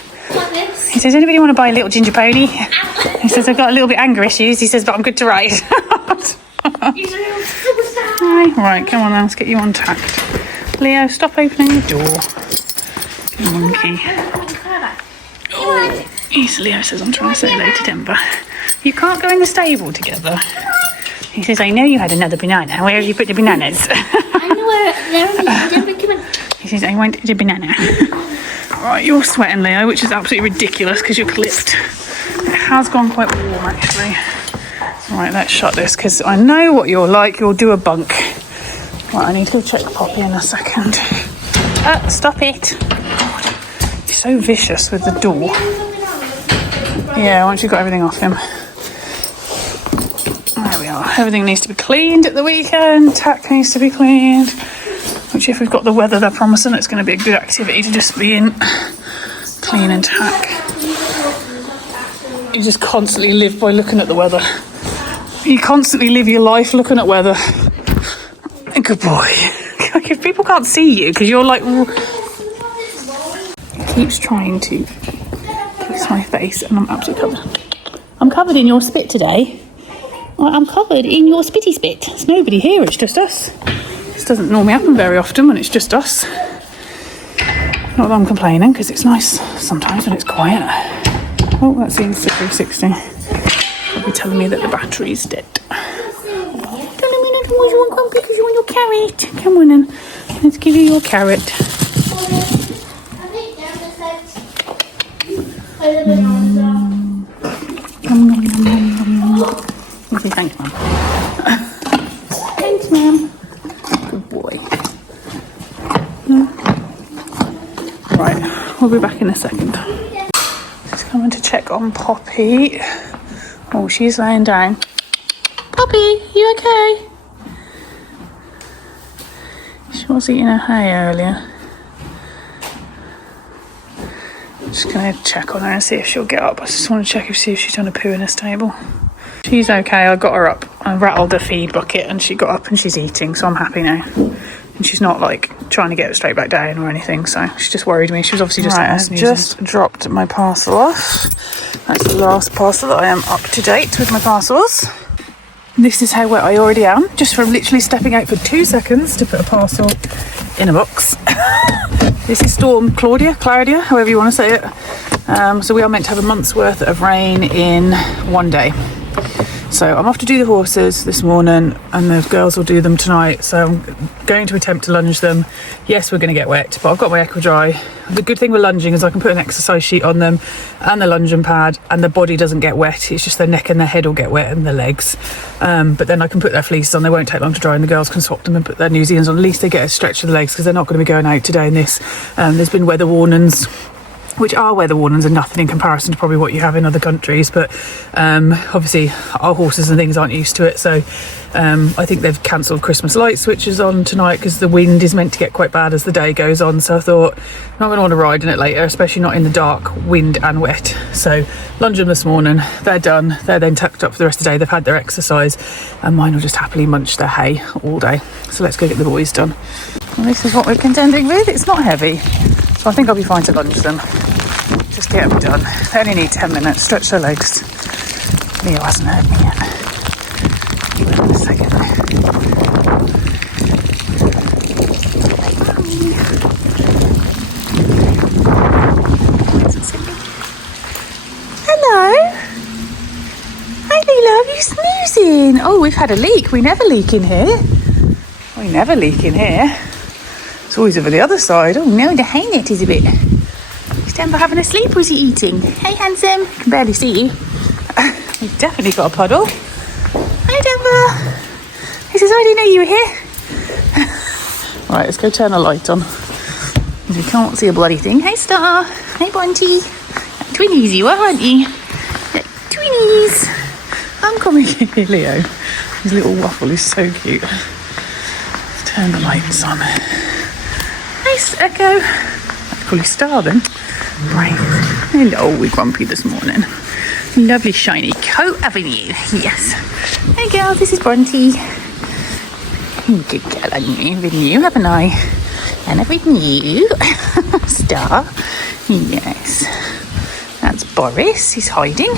He says, anybody want to buy a little ginger pony? He says, I've got a little bit anger issues. He says, but I'm good to ride. Right, come on then, let's get you untacked. Leo, stop opening the door. Monkey. Oh, yes, Leo says, I'm trying to say hello to Denver. You can't go in the stable together. He says, I know you had another banana. Where have you put the bananas? I know where they're. He says, I want the banana. Right, you're sweating, Leo, which is absolutely ridiculous because you're clipped. It has gone quite warm, actually. Right, let's shut this because I know what you're like. You'll do a bunk. Right, I need to go check Poppy in a second. Stop it. God, you're so vicious with the door. Yeah, once you've got everything off him. There we are. Everything needs to be cleaned at the weekend. Tack needs to be cleaned. Which, if we've got the weather, they're promising it's going to be a good activity to just be in clean and tack. You just constantly live by looking at the weather. You constantly live your life looking at weather. Good boy. If people can't see you because you're like... He keeps trying to kiss my face and I'm absolutely covered. I'm covered in your spit today. Well, I'm covered in your spitty spit. There's nobody here, it's just us. This doesn't normally happen very often when it's just us. Not that I'm complaining, because it's nice sometimes when it's quiet. Oh, that's the Insta360. Probably telling me that the battery's dead. Telling me nothing was wrong, come because you want your carrot. Come on then, let's give you your carrot. Okay, thanks, Mum. Thanks, Mum. Good boy. Right, we'll be back in a second. Just coming to check on Poppy. Oh, she's laying down. Poppy, you okay? She was eating her hay earlier. Just gonna check on her and see if she'll get up. I just want to check see if she's done a poo in her stable. She's okay. I got her up. I rattled the feed bucket and she got up and she's eating, so I'm happy now. And she's not like trying to get straight back down or anything, so she just worried me. She was obviously just I've just dropped my parcel off. That's the last parcel that I am up to date with my parcels. This is how wet I already am, just from literally stepping out for 2 seconds to put a parcel in a box. This is Storm Claudia, however you want to say it. So we are meant to have a month's worth of rain in 1 day. So I'm off to do the horses this morning and the girls will do them tonight. So I'm going to attempt to lunge them. Yes, we're going to get wet, but I've got my Equi-Dry. The good thing with lunging is I can put an exercise sheet on them and the lunging pad and the body doesn't get wet. It's just their neck and their head will get wet and their legs. But then I can put their fleeces on. They won't take long to dry and the girls can swap them and put their New Zealands on. At least they get a stretch of the legs because they're not going to be going out today in this. There's been weather warnings, which are weather warnings and nothing in comparison to probably what you have in other countries, but obviously our horses and things aren't used to it, so I think they've cancelled Christmas light switches on tonight because the wind is meant to get quite bad as the day goes on. So I thought I'm not going to want to ride in it later, especially not in the dark, wind and wet. So lunge them this morning, they're done, they're then tucked up for the rest of the day. They've had their exercise and mine will just happily munch their hay all day. So let's go get the boys done. Well, this is what we're contending with. It's not heavy, so I think I'll be fine to lunge them. Just get them done. They only need 10 minutes. Stretch their legs. Leo hasn't heard me yet. Give him a second. Hello. Hi, Lila. Are you snoozing? Oh, we've had a leak. We never leak in here. We never leak in here. It's always over the other side. Oh no, the hay net is a bit. Is Denver having a sleep or is he eating? Hey, handsome. I can barely see you. We've definitely got a puddle. Hi, Denver. He says, I didn't know you were here. Right, let's go turn the light on. We can't see a bloody thing. Hey, Star. Hey, Bunty. Twinnies you are, aren't you? Twinnies. I'm coming here, Leo. His little waffle is so cute. Let's turn the lights on. Nice Echo. I'd call you Star then. Right. Hello, we're grumpy this morning. Lovely shiny coat, haven't you? Yes. Hey girl, this is Bunty. Good girl, haven't you? With you, haven't I? And I've ridden you. Star. Yes. That's Boris. He's hiding.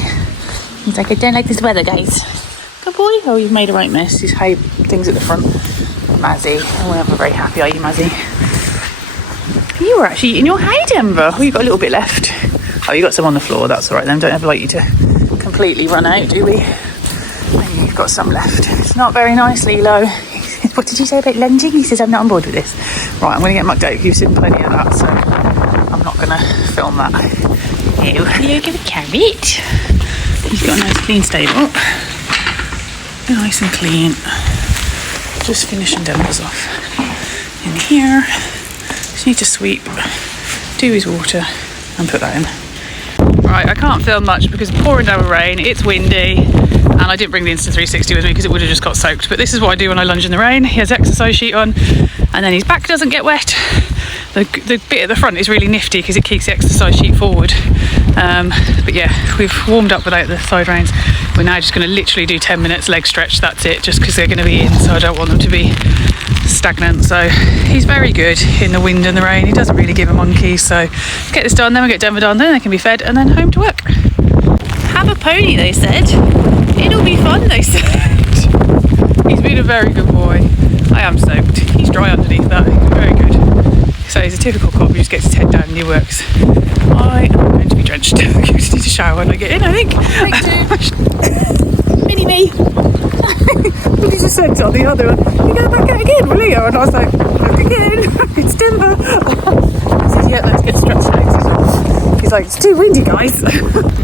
He's like, I don't like this weather, guys. Good boy. Oh, you've made a right mess. His hay things at the front. Mazzy. Oh, we're not very happy, are you, Mazzy? You were actually eating your hay, Denver. Oh, you got a little bit left. Oh, you got some on the floor. That's all right then. Don't ever like you to completely run out, do we? And you've got some left. It's not very nice, Lilo. What did you say about lunging? He says, I'm not on board with this. Right, I'm going to get mucked out. You've seen plenty of that, so I'm not going to film that. Ew. Leo, give a carrot. He's got a nice clean stable. Nice and clean. Just finishing Denver's off. In here. Just need to sweep, do his water and put that in. Right, I can't film much because it's pouring down with rain, it's windy, and I didn't bring the Insta360 with me because it would have just got soaked. But this is what I do when I lunge in the rain. He has exercise sheet on and then his back doesn't get wet. The bit at the front is really nifty because it keeps the exercise sheet forward. But yeah, we've warmed up without the side reins. We're now just going to literally do 10 minutes leg stretch, that's it, just because they're going to be in, so I don't want them to be stagnant. So he's very good in the wind and the rain. He doesn't really give a monkey. So let's get this done, then we get Denver done, then they can be fed and then home to work. Have a pony, they said. It'll be fun, they said. He's been a very good boy. I am soaked. He's dry underneath that. He's very good. So he's a typical cop who just gets his head down and he works. I am going to be drenched. I just need to shower when I get in, I think. Mini me. But he just said on the other one, you go back out again, will you? And I was like, look again, it's Denver. I said, yeah, let's get stretched legs. He's like, it's too windy, guys.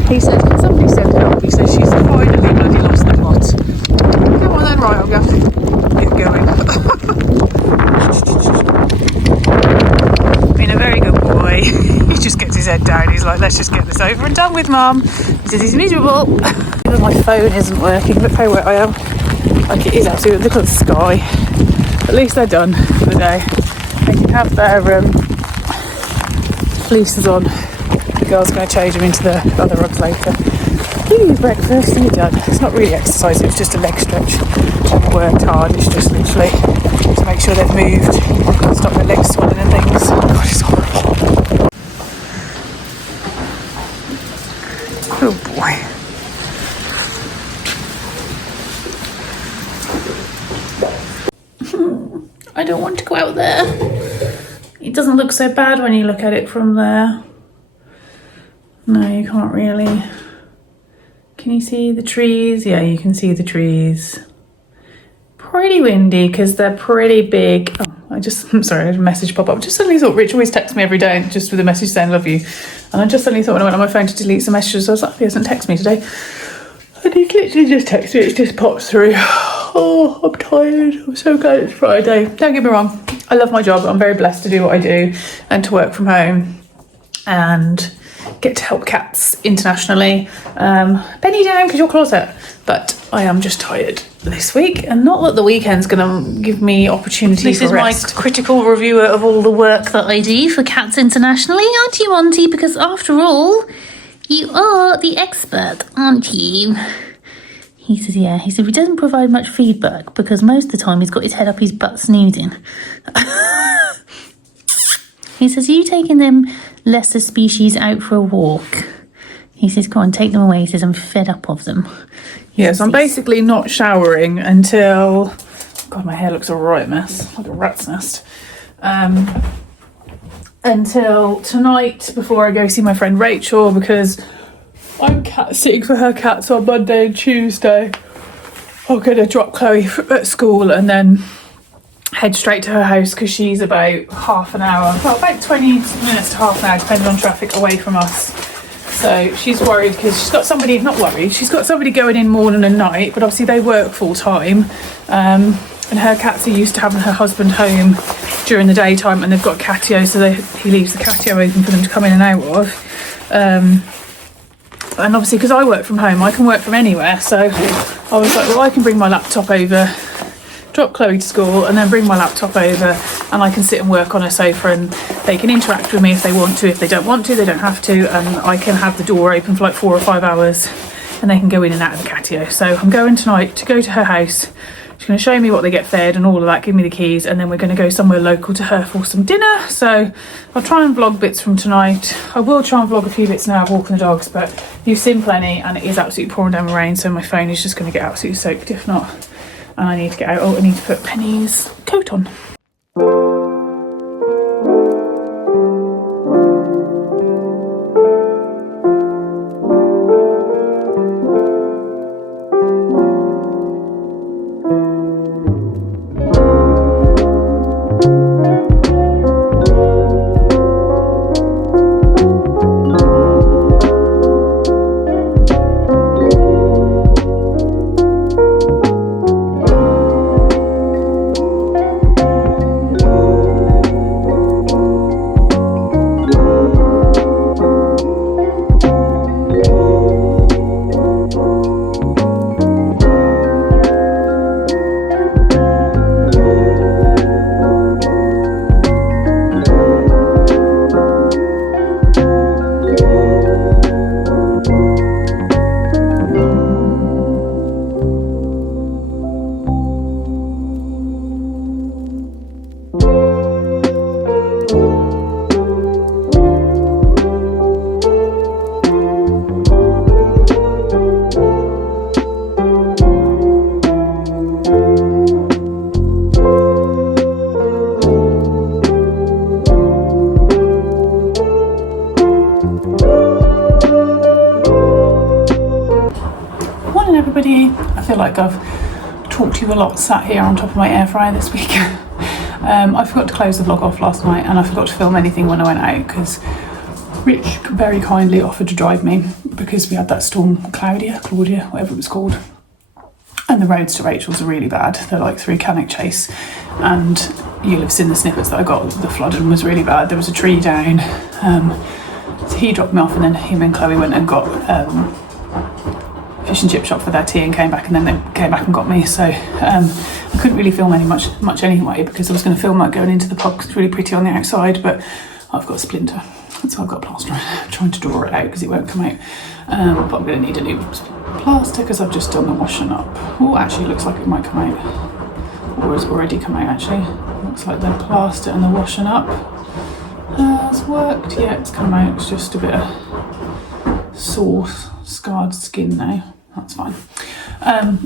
He said, somebody said help. He said, she's finally bloody lost the plot. Come on then, right, I'm going to have to get going. Been a very good boy. He just gets his his head down. He's like, let's just get this over and done with, Mum. He says he's miserable. Even my phone isn't working. Look how wet I am. Like, it is absolutely, look at the sky. At least they're done for the day. They can have their fleeces on. The girl's going to change them into the other rugs later. Eat breakfast and you're done. It's not really exercise, it's just a leg stretch. I haven't worked hard, it's just literally to make sure they've moved, stop their legs swelling and things. God, it's horrible. Oh boy. I don't want to go out there. It doesn't look so bad when you look at it from there. No, you can't really. Can you see the trees? Yeah, you can see the trees. Pretty windy because they're pretty big. Oh, I'm sorry, I had a message pop up. Just suddenly thought, Rich always texts me every day just with a message saying love you. And I just suddenly thought when I went on my phone to delete some messages, I was like, he hasn't texted me today. And he literally just texted me, it just pops through. Oh, I'm tired. I'm so glad it's Friday. Don't get me wrong, I love my job. I'm very blessed to do what I do and to work from home and get to help cats internationally. Penny down because your closet. But I am just tired this week, and not that the weekend's going to give me opportunity This for is rest. my critical reviewer of all the work that I do for cats internationally, aren't you, Auntie? Because after all, you are the expert, aren't you? He says, yeah. He said, he doesn't provide much feedback because most of the time he's got his head up his butt snoozing. He says, are you taking them lesser species out for a walk? He says, go on, take them away. He says, I'm fed up of them. Yes, I'm basically not showering until... God, my hair looks a right mess, like a rat's nest. Until tonight before I go see my friend Rachel, because I'm cat sitting for her cats on Monday and Tuesday. I'm going to drop Chloe at school and then head straight to her house because she's about half an hour, well, about 20 minutes to half an hour, depending on traffic, away from us. So she's worried because she's got somebody, not worried, she's got somebody going in morning and night, but obviously they work full time. And her cats are used to having her husband home during the daytime, and they've got a catio, so he leaves the catio open for them to come in and out of. And obviously because I work from home, I can work from anywhere, so I was like, well, I can bring my laptop over, drop Chloe to school, and then bring my laptop over, and I can sit and work on a sofa, and they can interact with me if they want to. If they don't want to, they don't have to, and I can have the door open for like 4 or 5 hours, and they can go in and out of the catio. So I'm going tonight to go to her house. She's going to show me what they get fed and all of that, give me the keys, and then we're going to go somewhere local to her for some dinner. So I'll try and vlog bits from tonight. I will try and vlog a few bits now of walking the dogs, but you've seen plenty, and it is absolutely pouring down with rain, so my phone is just going to get absolutely soaked if not. And I need to get out. Oh, I need to put Penny's coat on. Like I've talked to you a lot sat here on top of my air fryer this week. I forgot to close the vlog off last night, and I forgot to film anything when I went out because Rich very kindly offered to drive me because we had that storm, Claudia, whatever it was called, and the roads to Rachel's are really bad. They're like through Cannock Chase, and you'll have seen the snippets that I got. The flooding was really bad. There was a tree down. So he dropped me off, and then him and Chloe went and got fish and chip shop for their tea and came back, and then they came back and got me. So I couldn't really film much anyway, because I was going to film like going into the pub because it's really pretty on the outside, but I've got a splinter, so I've got a plaster. I'm trying to draw it out because it won't come out, but I'm going to need a new plaster because I've just done the washing up. Oh, actually it looks like it might come out, or has already come out actually. Looks like the plaster and the washing up has worked. Yeah, it's come out. It's just a bit of sore, scarred skin now. That's fine.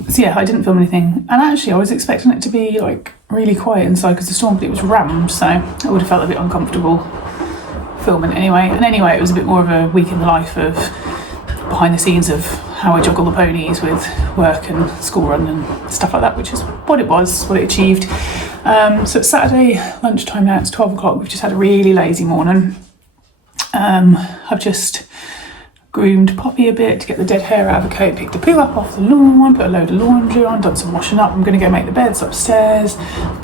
So yeah, I didn't film anything, and actually I was expecting it to be like really quiet inside because the storm, but it was rammed, so I would have felt a bit uncomfortable filming anyway. And anyway, it was a bit more of a week in the life of behind the scenes of how I juggle the ponies with work and school run and stuff like that, which is what it was, what it achieved. So it's Saturday lunchtime now, it's 12 o'clock. We've just had a really lazy morning. I've just groomed Poppy a bit to get the dead hair out of her coat, picked the poo up off the lawn, put a load of laundry on, done some washing up. I'm going to go make the beds upstairs,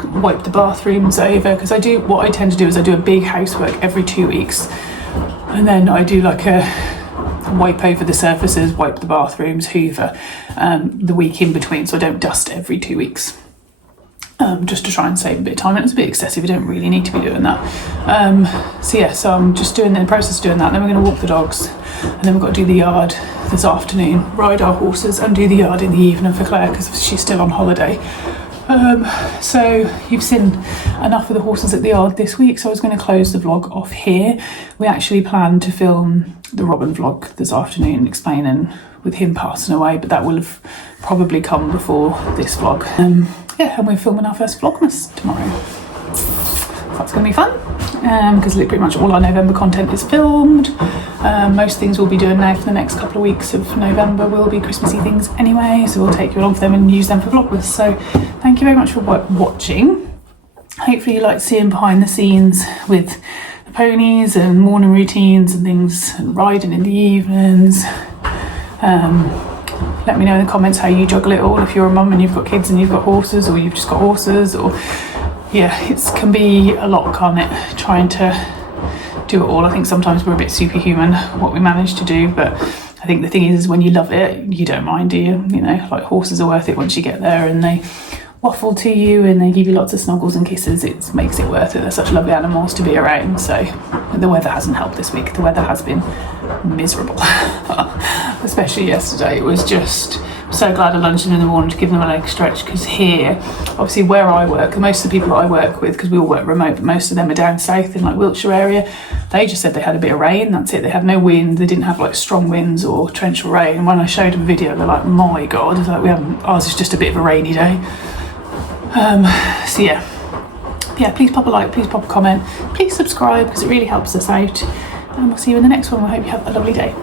wipe the bathrooms over, because what I tend to do is I do a big housework every 2 weeks, and then I do like a wipe over the surfaces, wipe the bathrooms, hoover the week in between, so I don't dust every 2 weeks. Just to try and save a bit of time, and it's a bit excessive. You don't really need to be doing that. So I'm just in the process of doing that. Then we're going to walk the dogs, and then we've got to do the yard this afternoon, ride our horses and do the yard in the evening for Claire because she's still on holiday. So you've seen enough of the horses at the yard this week, so I was going to close the vlog off here. We actually planned to film the Robin vlog this afternoon, explaining with him passing away, but that will have probably come before this vlog. Yeah, and we're filming our first VLOGMAS tomorrow. That's going to be fun, because pretty much all our November content is filmed. Most things we'll be doing now for the next couple of weeks of November will be Christmassy things anyway, so we'll take you along for them and use them for VLOGMAS. So thank you very much for watching. Hopefully you like seeing behind the scenes with the ponies and morning routines and things, and riding in the evenings. Let me know in the comments how you juggle it all, if you're a mum and you've got kids and you've got horses, or you've just got horses, or yeah, it can be a lot, can't it, trying to do it all. I think sometimes we're a bit superhuman what we manage to do, but I think the thing is when you love it, you don't mind, do you? You know, like horses are worth it once you get there and they waffle to you and they give you lots of snuggles and kisses. It makes it worth it. They're such lovely animals to be around. So the weather hasn't helped this week. The weather has been miserable. Especially yesterday. It was just so glad I lunged in the morning to give them a leg stretch, because here, obviously where I work, most of the people that I work with, because we all work remote, but most of them are down south in like Wiltshire area, they just said they had a bit of rain, that's it. They had no wind, they didn't have like strong winds or torrential rain. And when I showed them a video, they're like, my God, it's like ours is just a bit of a rainy day. So yeah, please pop a like, please pop a comment, please subscribe, because it really helps us out, and we'll see you in the next one. I hope you have a lovely day.